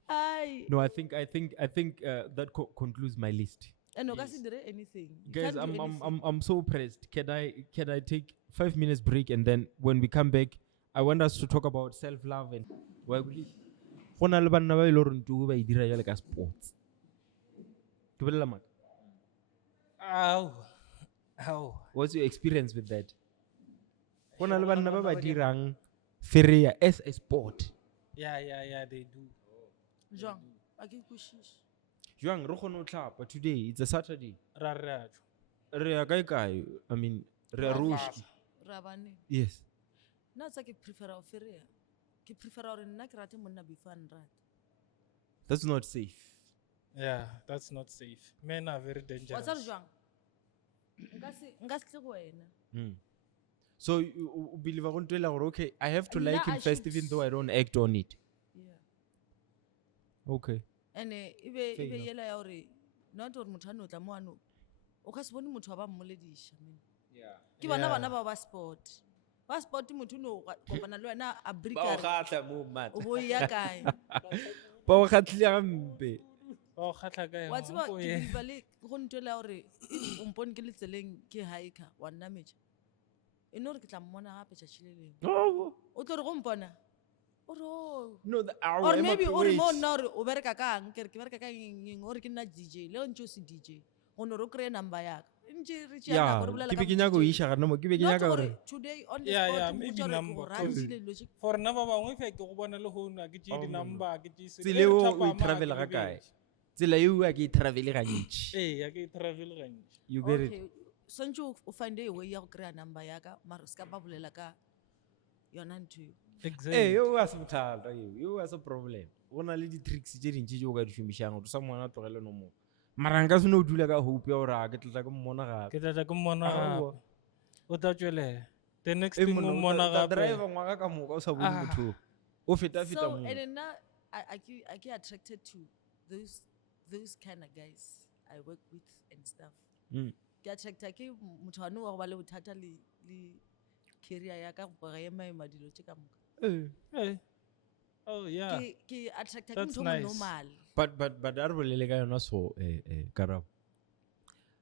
Aye. No, I think that concludes my list. And no, anything. You Guys, can't do anything. I'm so pressed. Can I take 5 minutes break, and then when we come back, I want us to talk about self-love and gona le banna ba ile hore ntuku ba e dira jalo ka sports. Ke bolela maka. Ow. What's your experience with that? Gona le banna ba ba dirang feria as a sport. Yeah, they do. Jean, I can push. Joang re kgone ho tlhapa today. It's a Saturday. Rarrajo. Re ya kae kae? I mean, re ya Roshi. Rabani. Yes. Na tsa ke prefer o feria. Ke prefer or nna ke rate monna before and rat. That's not safe. Yeah, that's not safe. Men are very wa tsare dangerous. jwang nka se tle go wena So you believe okay, I have to Nna like him I first should- even though I don't act on it. yeah Okay. and-e Fair ebe enough. yela ya gore not gore motho a no tla mo ano o ka se bone motho wa ba mmolediša man ke bana Yeah. bana ba sport motho o no kopana le wena a Ba o brikare kgatla moo, Mat. o bo ya kae Ba o kgatlile gampe. Oh, khatla ka wa ena, tseba nko ke ye. believe le go ntwela gore if o mpone ke le tseleng ke hiker wa nnametša e no gore ke tla mmona gape tšatši le lengwe Oh. o tlo re go mpona o re o No, or maybe o re mo wait. nna gore o bereka kang kere ke bereka ka eng o re ke nna DJ le o ntse o se DJ go ne re o kry-e number yaka ntse re tšea Yeah, nako re bolela ke ka be ke nyaka go bo-DJ. iša gana mo, ke be ke Not nyaka gore gore today on the Yeah, spot yeah, o maybe mpotša gore number, go rantile dilo tše For nna ba bangwe fe ke go bona le phone a ke tšee di-number ke tšee se- tsela Eh, eo o thapama, e travel ke ga kae. bebedi. Tsela eo a ke e travel gantši. Ee, a ke travel gantši. You get it? okay swantse o find a way ya go kry-a number yaka mara o se ka ba bolela ka yona ntho eo Eh, yo a se bothata yo a se problem. Go na le di-tricks tše dintši tšeo o ka di šomišang gore sa ngwana a tlogele nomoro. Mara nka se no dula ka hope ya gore a ke tla ke mmona gape. Ke tla ke mmona Aowa. gape. O tla tšwelela. The next Eh, thing monna, o mmona tla gape. driver ngwaga ka moka o sa bone motho o. O feta so moo. and then now I get attracted to those kind of guys I work with and stuff Mm. ke attracta ke motho wane wa go ba le bothata le career ya ka go ga ema dilo tše ka moka Eh. Eh. Oh, yeah. ke attracta ke That's motho o nice. normal But a re bolele ka yona so Karabo.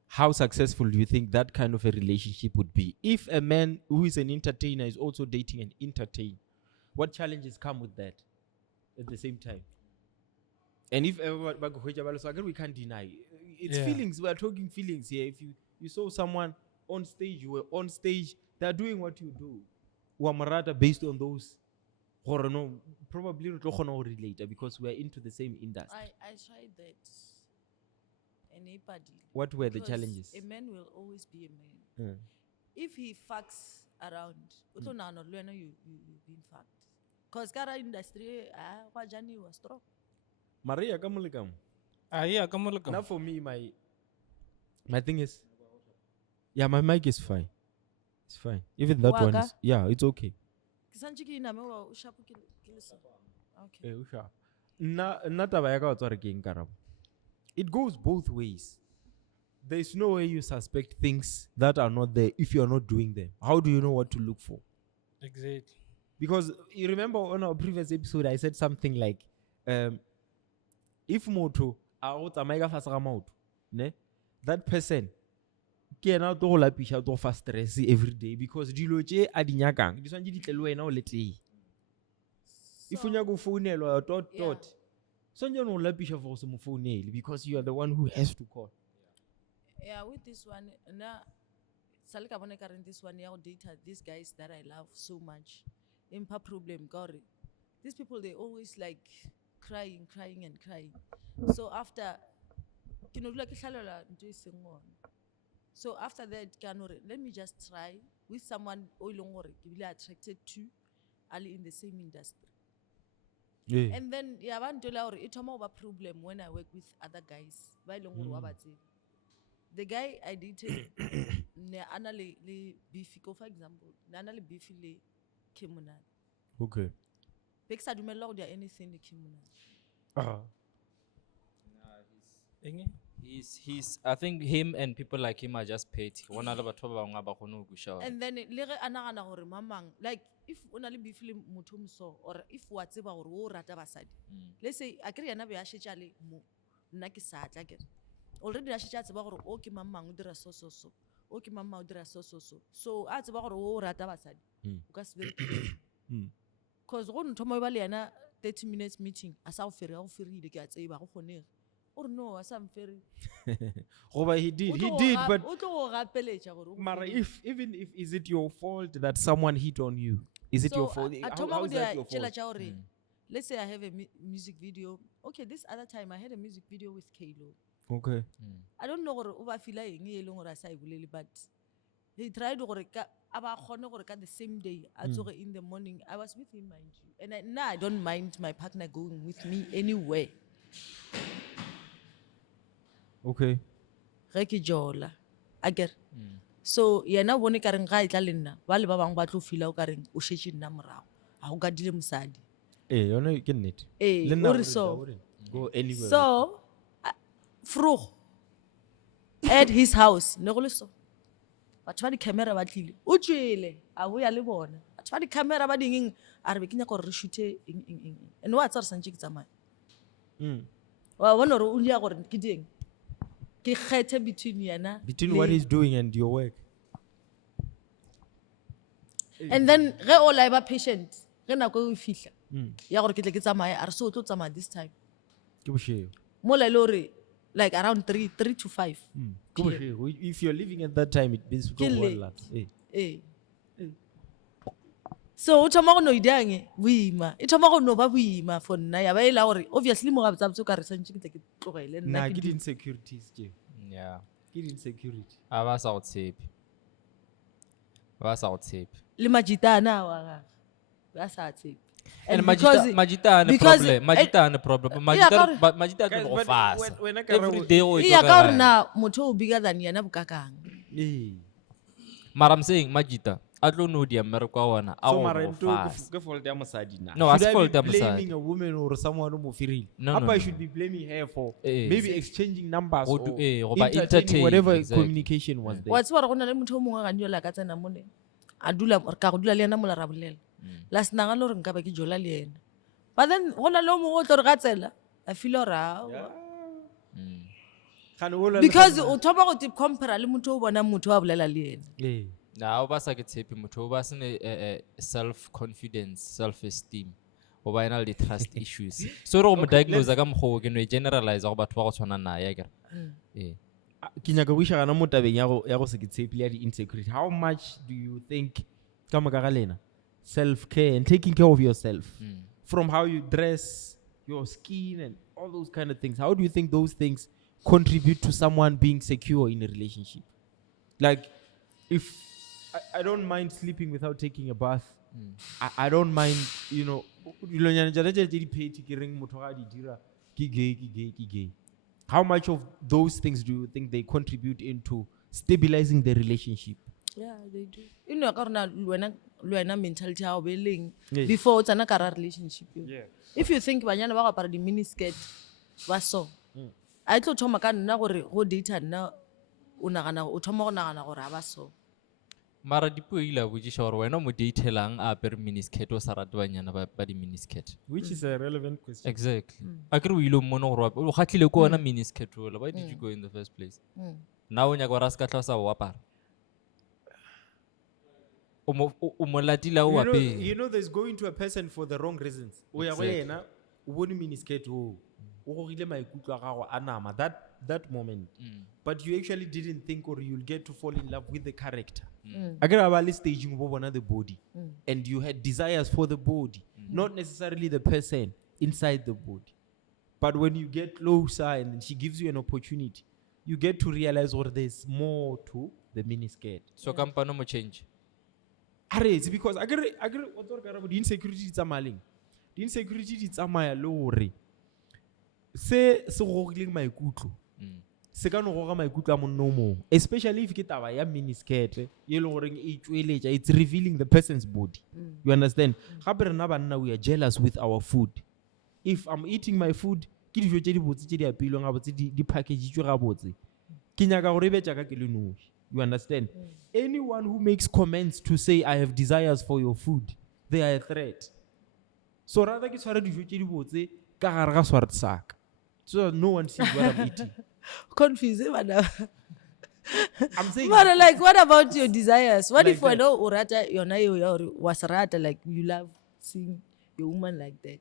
How successful do you think that kind of a relationship would be if a man who is an entertainer is also dating an entertainer? What challenges come with that at the same time? And if everybody, we can't deny it's Yeah. feelings. We are talking feelings here. If you saw someone on stage, you were on stage, they're doing what you do. Wamarata based on those. Or no, probably we don't know relate because we are into the same industry. I tried that and e padile. What were the Because challenges? a man will always be a man Mm. if he fucks around o tlo nagana gore le wena you been fucked because ka ra industry gwa janiwa strong Maria, come on. Yeah, come on, look. Now for me, my thing is, yeah, my mic is fine. It's fine. Even that one Waka? is, yeah, it's okay. ke santse ke iname o shapo ke le so okay It goes both ways. There's no way you suspect things that are not there if you're not doing them. How do you know what to look for? Exactly. Because you remember on our previous episode, I said something like, if moto ne, that person ke ena o tlo go lapisha, o tlo fa stress every day because dilo tše a di nyakang di swantse di tle le wena o le tee. If o nyaka go founelwa Yeah. swantse no lapisha for go se mo founele because you are the one who has to call. yeah with this one na sale ka bona kareng this one ya go data these guys that I love so much impa problem ka gore these people they always like crying and crying so after ke no dula ke hlalola ntho e seng gona so after that ke ano re let me just try with someone o ileng gore ke bile attracted to ali in the same industry Yeah. and then ya ba ntola gore e thoma go ba problem when I work with other guys ba ileng gore wa ba tsebe the guy I dated ne ana le beefy ko for example ne ana le beefy le Kimunana Okay. be ke sa dumella go dia anything le Kimunana Eng? He's I think him and people like him are just petty. One other batho ba bangwe ba kgone go busha. and then le ge a nagana gore mamang like if o na le beefy le motho moso or if wa tseba gore o rata basadi let's say a kry yana be a šetša le mo nna ke sa tla kere already a šetša a tseba gore o ke mamang o dira so o ke mamang o dira so so a tseba gore o rata basadi o ka se bereke cause go nthomo ba le yana 30 minutes meeting a sa go fere go ferile ke a tseba go kgonege or no a sa mfere Goba he did but o tlo go gapeletša gore o go Mara, ferile. even if is it your fault that someone hit on you? Is it your fault? I How, told how my is that your tšela fault? tša gore let's say I have a music video okay this other time I had a music video with Kalo Okay. I don't know gore o ba fila eng e leng gore a sa e bolele but he tried gore ka a ba kgone gore ka the same day a tsoge in the morning I was with him mind you and I don't mind my partner going with me anywhere Okay. ge ke jola a kere so yena o bone ka reng ga e tla le nna ba le ba bangwe ba tlo fila o ka reng o šetše nna morago ga o kadile mosadi Yona ke nnete. Ee, Le nna o re o re so. I wouldn't go anywhere. so vroeg at his house ne go le so batho ba di-camera ba tlile o tswele a boya le bona batho ba di-camera ba dingeng a re be ke nyaka gore re shute eng and wa tsa re santse ke tsamaya wa bona gore o lia gore ke dieng ke kgethe between yena Between le- what he's doing and your work. and then ge o la e ba patient ge nako e o fihla ya gore ke tle ke tsamaye a re se o tlo tsamaya this time Ke bošego. mola e le gore like around 3 to 5 Ke bošego. If you're living at that time, it means Ke go late. well. ee so o thoma go no idange boima e thoma go no ba boima for nna ya ba e la gore obviously mo gabotsabotse o ka re santse ke tle ke tlogele nna Nah, ke ke di- insecurities tje. Yeah. Ke insecurity. A ba sa go tshepe. Ba sa go tshepe. le majitana wa ga ba sa tshepe And because- Majita ne because- problem. Majita ne problem. Yeah, ka- Majita Guys, no go but fast. when I can- Every day o iya ka gore na motho o bigger than yena bokakang But I'm saying Majita, I don't know the America one. I So will mara go nto fast. ke fault ya mosadi na. No, a se Should I fault be ya mosadi. blaming a woman or someone who mo ferile? No, Apa no, I no. should be blaming her for Eh, maybe exchanging numbers Go or do- go ba entertaining entertain, whatever exactly. communication was there. wa tseba gore go na le motho o mongwe ga njola ka tsena mone a dula ka go dula le ena mola ra bolela la senaga le gore nka ba ke jola le ena but then go na le o mongwe o tlo re ga tsela a feel ora Kgane o la- because o thoma go te compara le motho o bona motho wa bolela le ena Eh. Na o ba sa ke tshepe motho o ba se ne self confidence, self esteem. O ba ena le trust issues. So re go mo diagnose ka mokgo ke no e generalize go batho ba go tshwana na ya kere. Ke nyaka go isha kana mo tabeng ya go se ke tshepe le ya di-insecurity. How much do you think ka moka ga lena self-care and taking care of yourself from how you dress, your skin and all those kind of things, how do you think those things contribute to someone being secure in a relationship? Like if I don't mind sleeping without taking a bath, I don't mind, dilonyana tšana tše tše di petty ke reng motho ga a di dira ke gay. How much of those things do you think they contribute into stabilizing the relationship? yeah they do you know ka gore na le wena mentality ya go be leng Yes. before o tsena ka ra relationship yo. If you think banyana ba go apara di-mini skirt ba so a e tlo thoma ka nna gore go data nna o thoma go nagana gore a ba so Mara dipuo ile a bojiša gore wena mo datelang a apere miniskirt o sa rate banyana ba di miniskirt. Which is a relevant question. Exactly. A kere o ile o mmone gore o kgatlhile ko ona miniskirt ola. Why did you go in the first place? Now o nyaka gore a se ka tla o sa o apara. O mo latile o apere. You know, there's going to a person for the wrong reasons. O ya go Exactly. yena, o bone miniskirt o gogile maikutlo a gago a nama that moment. But you actually didn't think or you'll get to fall in love with the character. I get about staging over the body. And you had desires for the body, not necessarily the person inside the body. But when you get closer and then she gives you an opportunity, you get to realize there's more to the miniskirt. So kampano mo change. It's because I get the insecurity di tsamaya leng. The insecurity di tsamaya le gore se gogileng maikutlo se ka no goga maikutlo a monna o mongwe, especially if ke taba ya miniskirt e le goreng e tsweletša, it's revealing the person's body. You understand? Gape rena banna we are jealous with our food. If I'm eating my food ke dijo tše di botse tše di apeilweng gabotse di packagitšwe gabotse, ke nyaka gore e betša ka ke le noši. You understand? Anyone who makes comments to say I have desires for your food, they are a threat. So rather ke tshware dijo tše di botse ka gare ga swart saka, so that no one sees what I'm eating. confusing madam I'm saying but like what about your desires what Like if that. wena o rata yona eo ya gore wa se rata like you love seeing your woman like that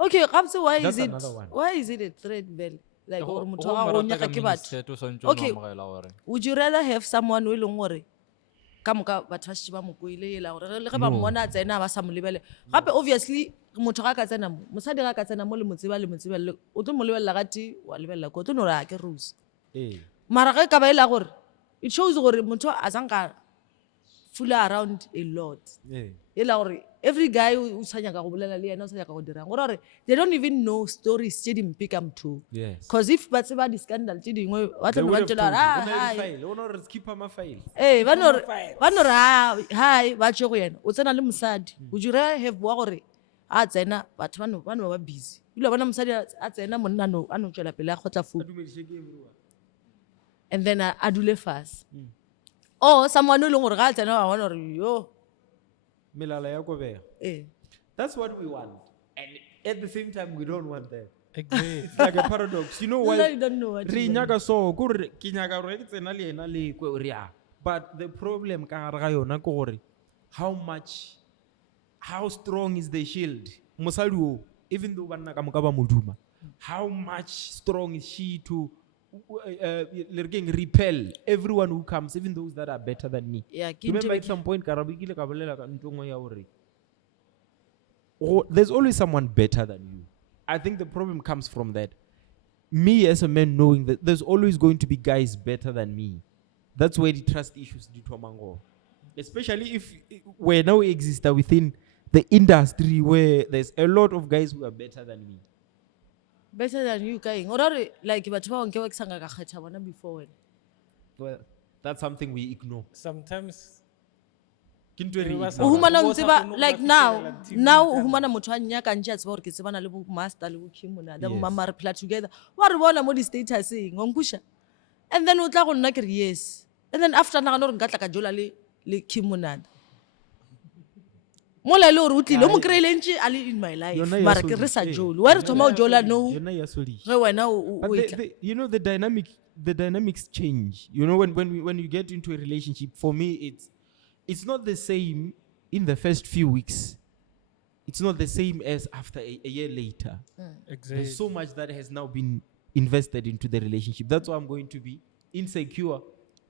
okay gabotse That's another one. why is it a threat bell like gore motho wa Go gago o mo rata nyaka ka ke batho miniskirt o swantse o Okay. mo amogela gore. would you rather have someone o e leng gore ka moka batho ba šetse ba mo koile ela gore le ge ba mmona a tsena ba sa mo lebele gape obviously motho ga ka tsena mo mosadi ga ka tsena mo le motseba o tlo mo lebelela ga ti wa lebelela ko o tlo no re a ke rose Eh. mara ge ka ba ela gore it shows gore motho a sanka fool around a lot. Ela gore every guy o sa nyaka go bolela le yena o sa nyaka go dirang gore they don't even know stories tse dimpe ka motho. Yes. Because if ba tseba di-scandal tse dingwe ba tlo ba tšela hi ba tšwe go yena o tsena le mosadi would you rather have wa gore a tsena batho ba no ba busy ile bona mosadi a tsena monna a no tšwela pele a kgotla food and then a dule fast or someone o leng gore ga a tsena wa bona gore yo Milala ya kobega. That's what we want, and at the same time we don't want that. It's like a paradox. You know why? You don't know what Re nyaka so go re ke nyaka gore ke tsena le ena le kwe re a. But the problem ka gare ga yona ke gore how strong is the shield? Mosadi o even though banna ka moka ba moduma, how much strong is she to repel everyone who comes, even those that are better than me? Yeah, Remember at some point there's always someone better than you. I think the problem comes from that. Me as a man knowing that there's always going to be guys better than me. That's where the trust issues do mango. Especially if we now exist within the industry where there's a lot of guys who are better than me. Better than you kaeng or like batho ba nke wa ke sanga ka kgetha bona before. Well, that's something we ignore. Sometimes O humana o tseba like now o humana motho a nyaka ntse a tseba gore ke tsebana le bo master le bo kimona da bo mama re play together wa re bona mo di statuseng ngongkusha and then o tla go nna ke re yes and then after na ga no re nka tla ka jola le kimona mola le gore o tlile o mo kry-ile ntse a le in my life mara ke re sa jole wa re thoma o jola no ge wena o you know the dynamics change. You know when you get into a relationship, for me it's not the same in the first few weeks. It's not the same as after a year later. Exactly. There's so much that has now been invested into the relationship. That's why I'm going to be insecure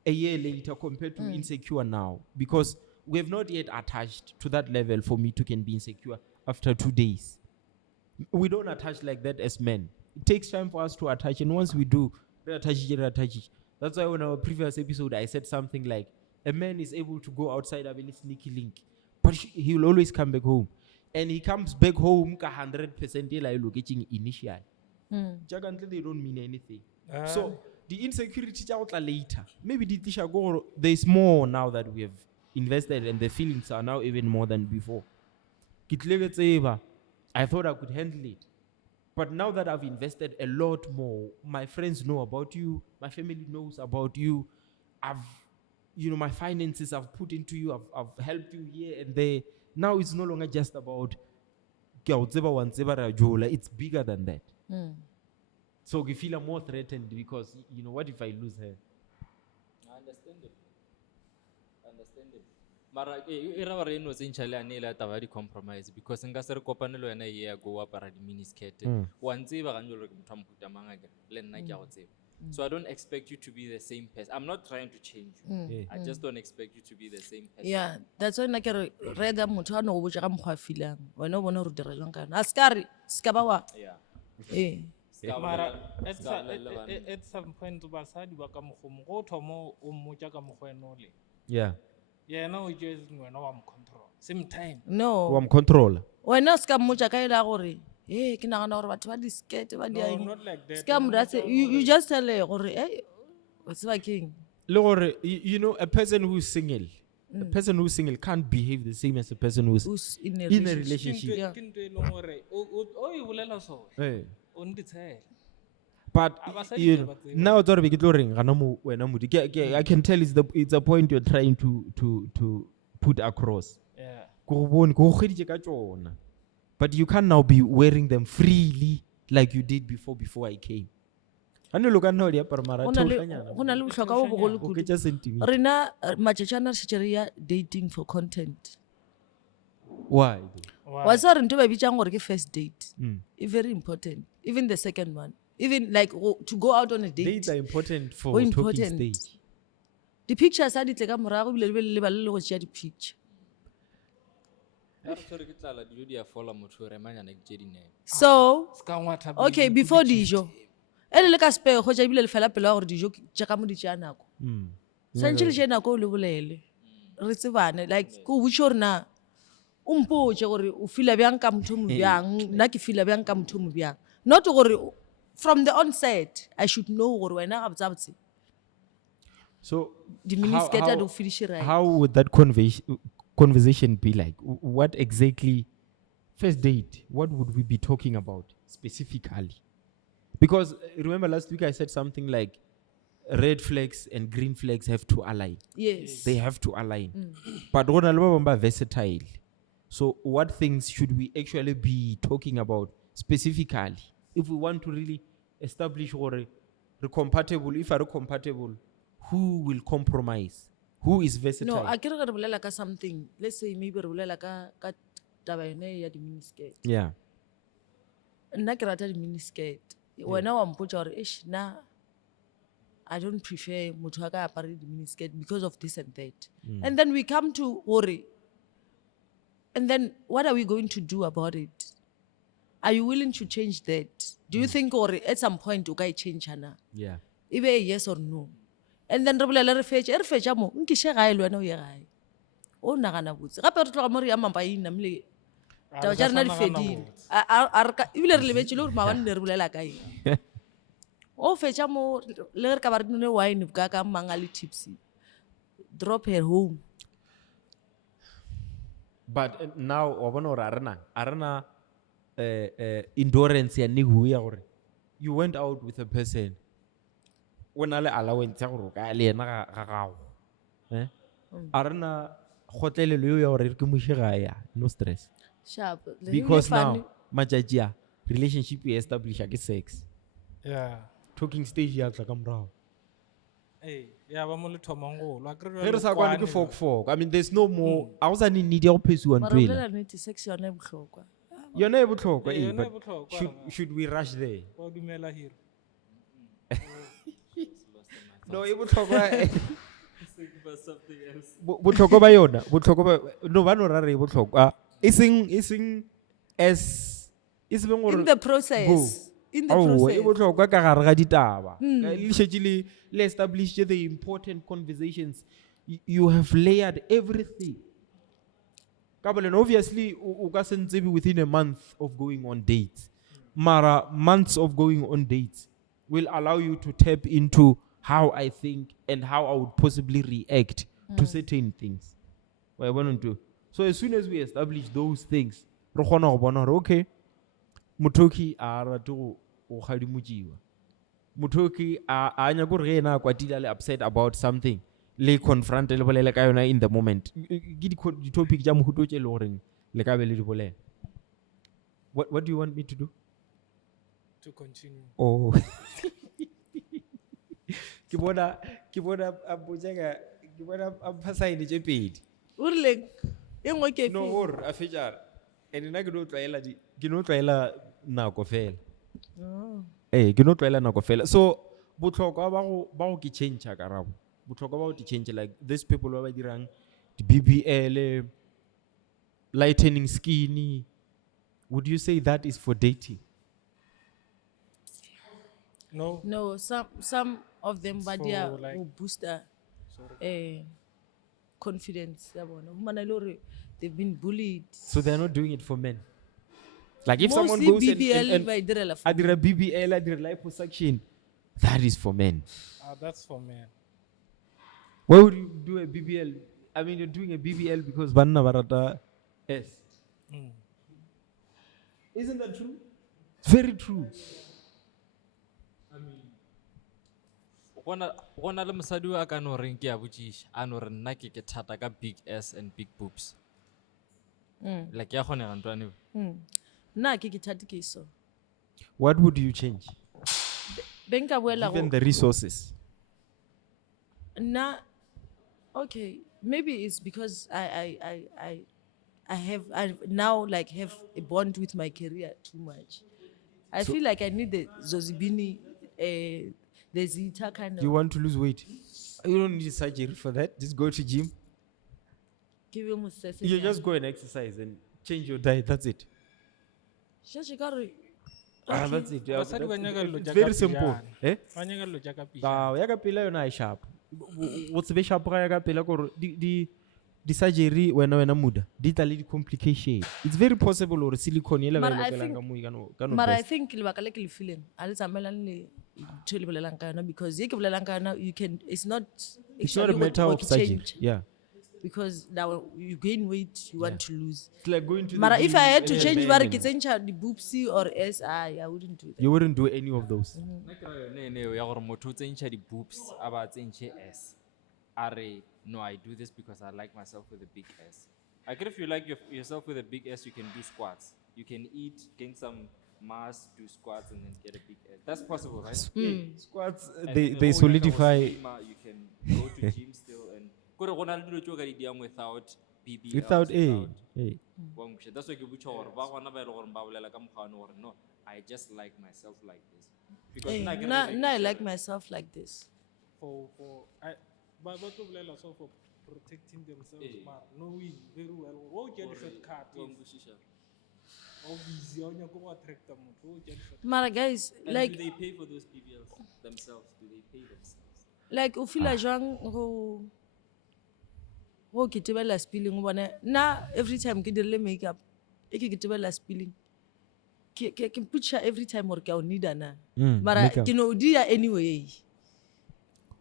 a year later compared to insecure now, because we have not yet attached to that level for me to can be insecure after 2 days. We don't attach like that as men. It takes time for us to attach, and once we do, we attach. That's why on our previous episode I said something like, a man is able to go outside a very sneaky link, but he will always come back home. And he comes back home 100% like looking initial. They don't mean anything. So the insecurity later. Maybe the teacher go, there's more now that we have invested, and the feelings are now even more than before. I thought I could handle it. But now that I've invested a lot more, my friends know about you, my family knows about you, my finances I've put into you, I've helped you here and there. Now it's no longer just about it's bigger than that. So we feel more threatened because, what if I lose her? I understand it. Mara era wa reno tsentšha le ane la taba di compromise because nka se re kopane le wena ye ya go apara di mini skirt wa ntseba ga njolo ke motho a mputa mangaka le nna ke a go tseba. So I don't expect you to be the same person. I'm not trying to change you. I just don't expect you to be the same person. Yeah, that's why nna ke re rather motho a no go botsa ka mokgwa filang wena o bona re direlwang ka yona a ska ba wa Mara at some point basadi ba ka mogolo go thomo o mmotsa ka mogweno le Yeah. Yeah, no, you just know control. Same time. no I'm controller. wena ska mmotsa ka ela gore ke nagana gore batho ba di skirt ba di No, eng not like that. ska mratse you just tell her gore what's working A person who's single, can't behave the same as a person who's in a in a relationship. relationship. Yeah. Ke ntwe e leng gore o e bolela so. Hey. O nditshela. But Abasadi ba tseba. now it's already I can tell it's a point you're trying to put across. Yeah. But you can't now be wearing them freely like you did before I came. Go na le bohlokwa bo bogolo kudu. Rena matšatšana re šetše re ya dating for content. Why? Wa sa re nto ba bitsang gore ke first date. It's very important. Even the second one. Even like to go out on a date. Dates are important for Very talking important. stage. The pictures are di tle ka morago bile le ba le go tšea di picture. So okay, before dijo le ka spare go ja bile le fela pele wa gore dijo tša ka mo di tšea nako santse le tšea nako o le bolele re tsebane like ko botše gore na o mpotše gore o feela bjang ka motho o mo bjang nna ke feela bjang ka motho o mo bjang not gore from the onset I should know gore wena gabotsabotse So di-miniskirt a di go fediše right how would that conversation be like? What exactly, first date, what would we be talking about specifically? Because remember last week I said something like red flags and green flags have to align. yes They have to align. But rona le ba bang ba versatile. So what things should we actually be talking about specifically if we want to really establish or compatible? If are compatible, who will compromise? Who is versatile? no a ke re re bolela ka something let's say maybe re bolela ka taba yone ya di-miniskirt Yeah. nna ke rata di-miniskirt wena wa mpotsa gore ish na I don't prefer motho a ka apare di-miniskirt because of this and that and then we come to gore and then what are we going to do about it? Are you willing to change that? Do you think or at some point o ka e change na Yeah. e be yes or no and then re bolela re fetša mo nkiše gae le wena o ye gae o nagana botse gape re tloga mo re ya mampa e namile taba tša rena di fedile ebile re lebetse le gore maabane ne re bolela ka eng o fetša mo le re ka ba re none wine ka manga le tipsy drop her home But now wa bona gore arena endurance ya nego ya gore you went out with a person o na le allowance ya gore ka le yena ga gago arena kgotlelelo yo ya gore ke moše ga ya no stress sharp because now matšatši a relationship e establish ke sex Yeah. talking stage ya tla ka morago Ya ba mo le thomang go lo akere ge re sa kwane ke fok I mean there's no more a go sa ne need ya go phesiwa mara ntho ela bolela nnete sex yone e bohlokwa yona e botlhokwa Yona e but bohlokwa, should we rush there wa dumela hiro no e botlhokwa botlhokwa ba yona botlhokwa ba no ba no ra re e botlhokwa e seng as e se beng gore in the process in the oh e process botlhokwa ka gare ga ditaba le šetše le establish the important conversations. You have layered everything ka bolena obviously o ka se ntsebe within a month of going on dates mara months of going on dates will allow you to tap into how I think and how I would possibly react to certain things. Wa bona ntho? So as soon as we establish those things re kgona go bona gore okay mothoki a rate go gadimotsiwa mothoki a anya gore ge ena a kwatile a le upset about something le confront le bolele ka yona in the moment ke di-topic tša mohuto tše e le goreng le ka be le di bolela. What do you want me to do? to continue. Oh ke bona a botšaka ke bona a phasaine tše pedi o rileng e nngwe ke no efeng? gore a fetša and nna ke no tlwaela nako fela ke no tlwaela nako fela so botlhokwa ba go ke change karabo botlhokwa ba go di change like these people ba ba dirang di-BBL lightening skin would you say that is for dating? No. Some of them but they are For, like- go booster confidence ya bona humana le gore they've been bullied So they're not doing it for men. Like if someone mostly goes BBL ba e direla for a dira BBL, a dira liposuction, that is for men. That's for men. Why would you do a BBL? I mean, you're doing a BBL because banna barata S. Isn't that true? It's very true. gona le mosadi a ka no reng ke a botšiša a no re nna ke thata ka big ass and big boobs like ya kgonega ntwane nna ke thati ke so What would you change? beng ka boela Given go the resources. nna okay maybe it's because I now like have a bond with my career too much. I feel like I need the Zozibini, the Zita kind of. You want to lose weight? You don't need surgery for that. Just go to gym. Give him a sense. You just go and exercise and change your diet. That's it. That's it. Yeah, Basadi ba nyaka dilo it's tša very ka simple. pejana. Eh? Ba nyaka dilo tša ka pejana. Ya ka pela yona e sharp. Go tsebe sharp ga ya ka pela gore di surgery wena muda di tla le di complication. It's very possible or silicone yela ba Mara, I lokelang think- ka mo e ka no Mara I burst. think lebaka le ke le feeling a le tsamaelane le ntho e le bolelang ka yona, because ye ke bolelang ka yona, you can, it's not It's not a actually matter what of ke surgery. change, Yeah. because now you gain weight, you want to lose. It's like going to the Mara if I gym had to and change then- bare ke tsentsha di boobsy or SI, I wouldn't do that. You wouldn't do any of those. Nna ke ra yone ene eo ya gore motho o tsentšha di-boobs a ba tsentšhe S a re no, I do this because I like myself with a big S. I guess if you like yourself with a big S, you can do squats. You can eat, gain some mass, do squats, and then get a big S. That's possible, right? Squats, And they then they go nyaka go solidify. slimmer, you can go to gym still and kore go na le dilo tse o ka di dirang without BBLs, Without a. without wa nkweša. That's why ke botša gore ba gona ba e le gore ba bolela ka mokgwa one gore no, I just like myself like this. Because Hey, nna ke re now like I this, like myself like this. Ba tlo bolela so for protecting themselves, Eh. mara knowing very well wo ke di shortcut wa nkwešiša. o busy o nyaka go attract motho wo ke di shortcut. Mara guys, And like do they pay for those BBLs themselves? Do they pay themselves? o feel jwang go ke tebela spilling o bone nna every time ke dirile makeup e ke tebela spilling ke putša every time gore ke a o needa na, mara makeup. ke no dia anyway.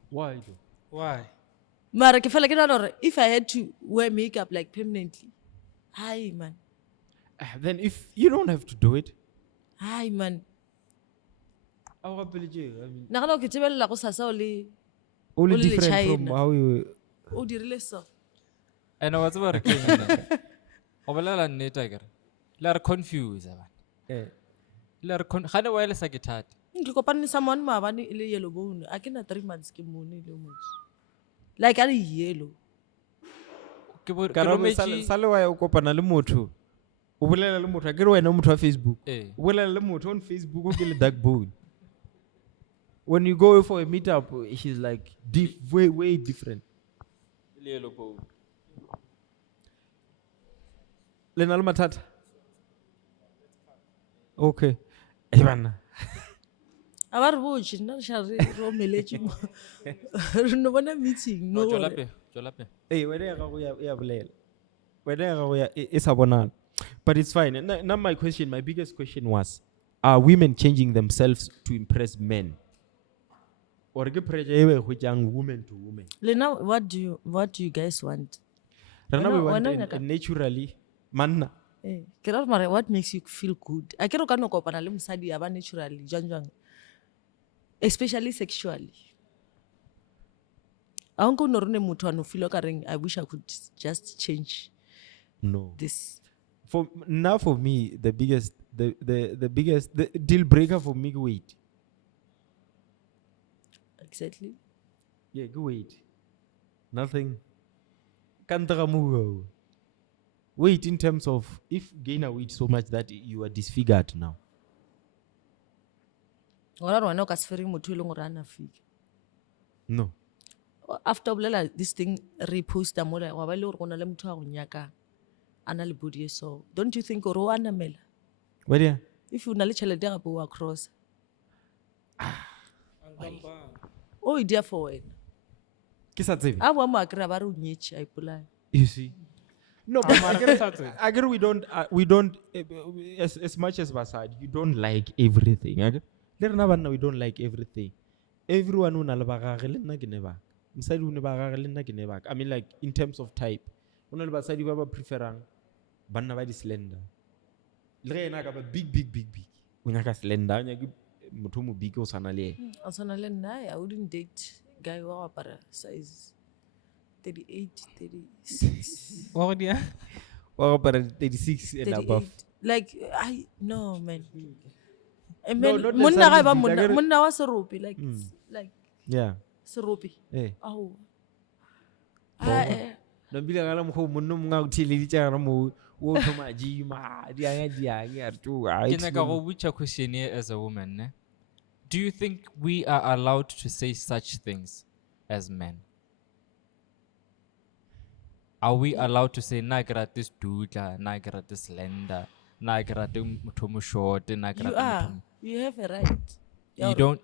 Why though? Why? Mara ke fela ke nagana gore if I had to wear makeup like permanently, hi man, Then if you don't have to do it, hi man, I mean, nagana gore ke tebelela go sasa o le only o le different from China. how you. o dirile so. And wa tseba re ke eng nna? Go bolela nnete akere le re confuse bana le re ga ne wa ele sa ke thata Ke kopane someone maabane e le yellow bone a ke na 3 months ke mone e le motho like a le yellow. ke bo- ke Karabo rometše- sa le wa ya o kopana le motho. O bolela le motho a ke re wena motho wa Facebook. Eh. O bolela le motho on Facebook o ke le dark bone. When you go for a meetup, she's like way different. le yellow bone. Le na le mathata. Okay. Eh bana. A ba re botse nna re xa re omeletse mo re no bona meeting no No, gore- tswela pe. Eh wena ya gago ya bolela. Wena ya gago ya e sa bonala. But it's fine. Now my biggest question was, are women changing themselves to impress men? Or ke pressure e be go jang woman to woman? Lena, what do you guys want? Rana we Wena- want wena nyaka- a naturally manna. Ke ra re mara what makes you feel good? A ke re o ka no kopana le mosadi a ba naturally jwang especially sexually. A o nko no rene motho a no feel ka reng I wish I could just change No. this. For me, the biggest deal breaker for me, weight. Exactly. Yeah, go weight. Nothing. Kandramu. Weight in terms of if gain a weight so much that you are disfigured now. Gona rona o ka se fere motho e leng gore a na fika. No. After bolela this thing reposta mo la wa ba le gore gona le motho a go nyakang a na le body e so. Don't you think gore o anamela? Where yeah? If o na le tšhelete gape o a cross. O e dia for wena. Ke sa tsebe. A boa mo a kry-a ba re o nyetse a ipolaya. You see. No, but Mara ke sa tsebe. I get we don't as much as Basad, you don't like everything. Okay? Le rena banna we don't like everything. Everyone o na le ba gagwe le nna ke ne ba. Mosadi o ne ba gagwe le nna ke ne ba. I mean like in terms of type. O na le basadi ba ba preferang banna ba di slender. Le ge ena ka ba big. O nyaka slender, o nyaka motho mo big o sana le ena. A tshwana le nna I wouldn't date guy wa go apara size 38, 36, Wa go dia? Wa go apara 36 and 38. above. Like no man. No, And not then monna ga ba necessarily big, I get it. monna wa seropi like Yeah. seropi. Eh. Au. No bila ngala mo monno mo nga utheleditse ga mo o thoma jima di anga a re tu Ke nyaka go botša question e as a woman, ne? Do you think we are allowed to say such things as men? Are we allowed to say na ke rate this dutla, na ke rate slender, na ke rate motho mo short, na ke You rate are. motho mo-" You have a right.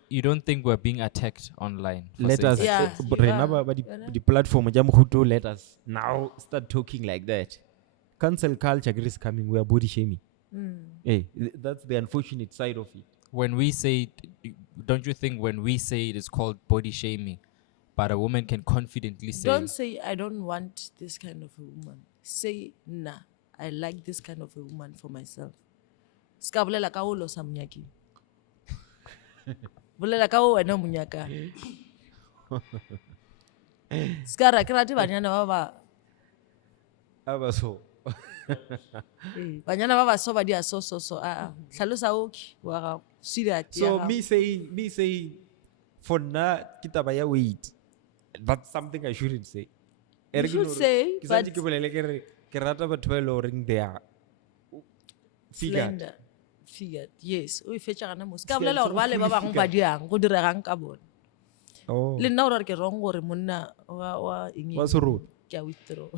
you don't think we're being attacked online? For Let saying us, such Yeah, things? but yeah, remember, but yeah. the platform, Jamuhuto, let us now start talking like that. Cancel culture is coming. We are body shaming. Hey, that's the unfortunate side of it. When we say, don't you think when we say it is called body shaming, but a woman can confidently say, Don't say I don't want this kind of a woman. Say nah, I like this kind of a woman for myself. Ska bolela ka o lo sa monyaki. Bolela ka o wena monyaka. Ska ra ke rate banyana ba ba So, banyana ba ba so ba dia so hlalosa okay wa ga see that so me saying, for now, kita baya wait. That's something I shouldn't say. You should say, but Ke rata batho ba e le horeng they are figured. figured yes o fetša gana mo ska Ska bolela ntse gore o ba le ba fully bangwe ba diang go diregang ka bone Oh, le nna gore ke wrong gore monna wa eng wa sororo. ke a withdraw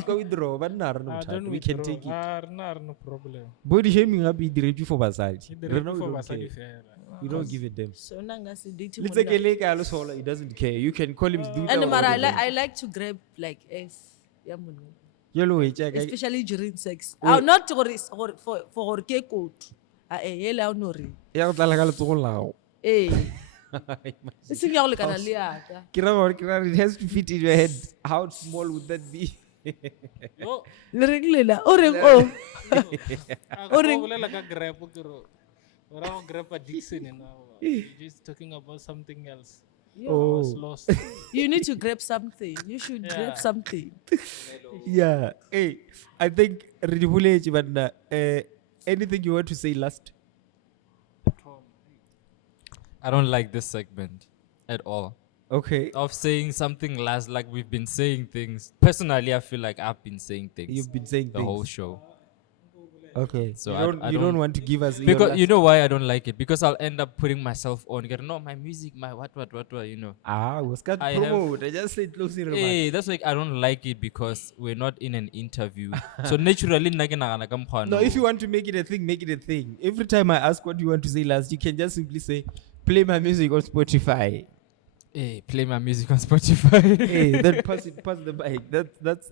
Ska withdraw, but na re no Ah, bothata. don't We can withdraw. take it. Ah, rena re no problem. Body shaming gape e diretswe for basadi. E diretswe Rena we for don't basadi care. fela. We don't give a damn. so nna nka se date Let's take a look at Sola. He doesn't care. You can call him dude. and mara I like to grab like s ya monna Yellow way check. especially during sex not gore for gore ke kotu a ele a no re Ya go tlala ka letsogo la gago. e seng ya go lekana le yaka It has to fit in your head. How small would that be? Yo, le reng lela o reng o o bolela ka grab ke ro. Ora go grab addiction now. You're just talking about something else. I was lost. you need to grab something you should grab something Yeah. Hey, I think Ridibule, but anything you want to say last? I don't like this segment at all. Okay. Of saying something last, like we've been saying things. Personally, I feel like I've been saying things You've been saying the things. whole show. Okay. So You don't want to give us your Because last- you know why I don't like it? Because I'll end up putting myself on. No, my music, my what, you know. was cut I promote. I just said closing remarks. Hey, that's like I don't like it because we're not in an interview. So naturally, No, if you want to make it a thing, make it a thing. Every time I ask what you want to say last, you can just simply say, play my music on Spotify. hey, play my music on Spotify. Hey, then pass the mic.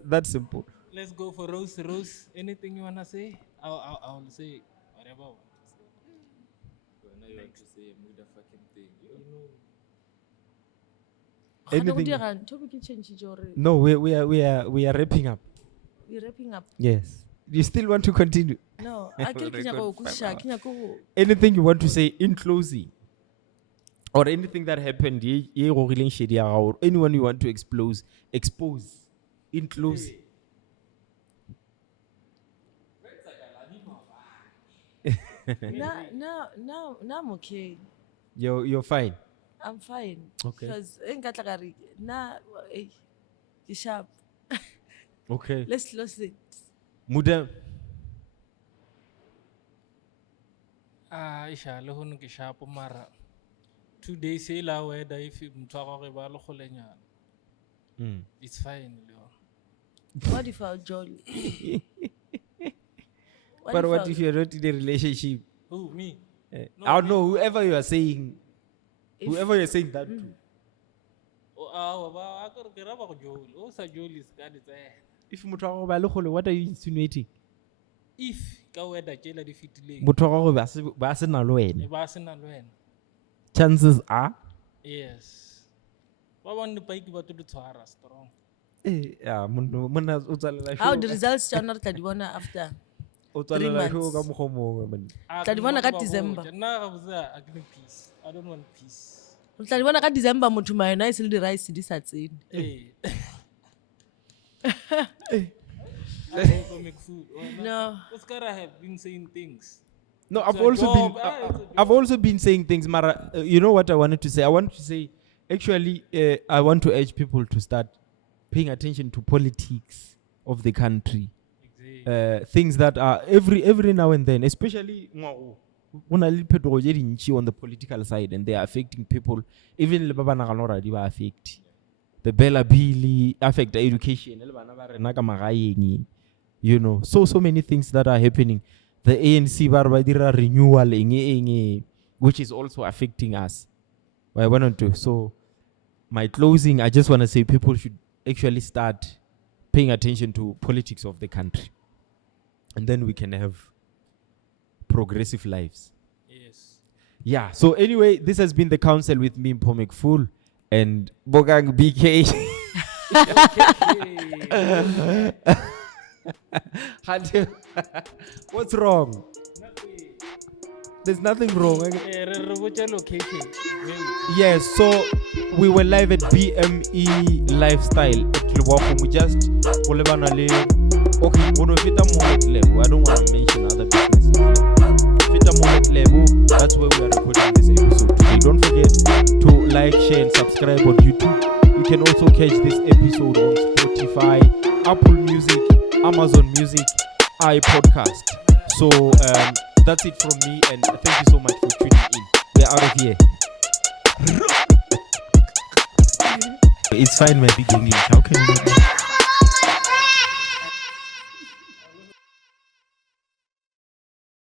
That's simple. Let's go for Rose. Rose, anything you wanna say? I'll say whatever I want to say. Anything- dira ntho ke change gore No, we are wrapping up. we wrapping up Yes. You still want to continue? no a ke ke nyaka go kusha ke nyaka go Anything you want to say in closing? Or anything that happened, ye go rileng shedi ya gago, or anyone you want to expose in closing. now I'm okay You're fine. I'm fine Okay. because nka tla ka re na ke sharp Okay. let's close it Muda. Isha le hono ke sharp mara 2 days e la weather if motho wa gagwe ba le golenyana. It's fine. Leo. what if I'll jolly But what if you're not in a relationship? Who, me? I don't know, whoever you are saying, whoever you're saying that to. Oh, ba ka re ke raba go joli. O sa joli ska di tsaya. If motho wa gago ba le kgole, what are you insinuating? If ka weather tshela di fitileng Motho wa gago ba se na le e wena. ba se na le wena. Chances are. Yes. Ba bang ba iki ba to di tshwara strong. Yeah, monna o tsalela how show. the results tsa nna tla di bona after O tsalela 3 show months. ka mokgwa o mongwe, man. Tla di bona ka December. Nna ga botsa I need peace. I don't want peace. o tla di bona ka December motho mayonnaise le di-rice di sa tsene Hey. Go make food. no Oscar have been saying things. No, It's a job, it's a job. I've also been saying things, Mara. You know what I wanted to say? I wanted to say, actually, I want to urge people to start paying attention to politics of the country. Exactly. Things that are every now and then, especially on the political side, and they are affecting people. Even le ba ba naganang gore di ba affect. The Bella Bill affect education. Le bana ba rena ka magaeng, you know, so many things that are happening. The ANC ba re ba dira renewal eng. which is also affecting us. What I want to do. So, my closing, I just want to say people should actually start paying attention to politics of the country. And then we can have progressive lives. Yes. Yeah. So anyway, this has been the counsel with me, Mpomek Fool, and Bogang BK. What's wrong? There's nothing wrong. Yes, so we were live at BME Lifestyle at Lekompo. We just okay, when we fit more at level, I don't want to mention other businesses. Fit more at level, that's where we are recording this episode today. Don't forget to like, share, and subscribe on YouTube. You can also catch this episode on Spotify, Apple Music, Amazon Music, iPodcast. So that's it from me, and thank you so much for tuning in. We're out of here. It's fine, my big English. How can you not?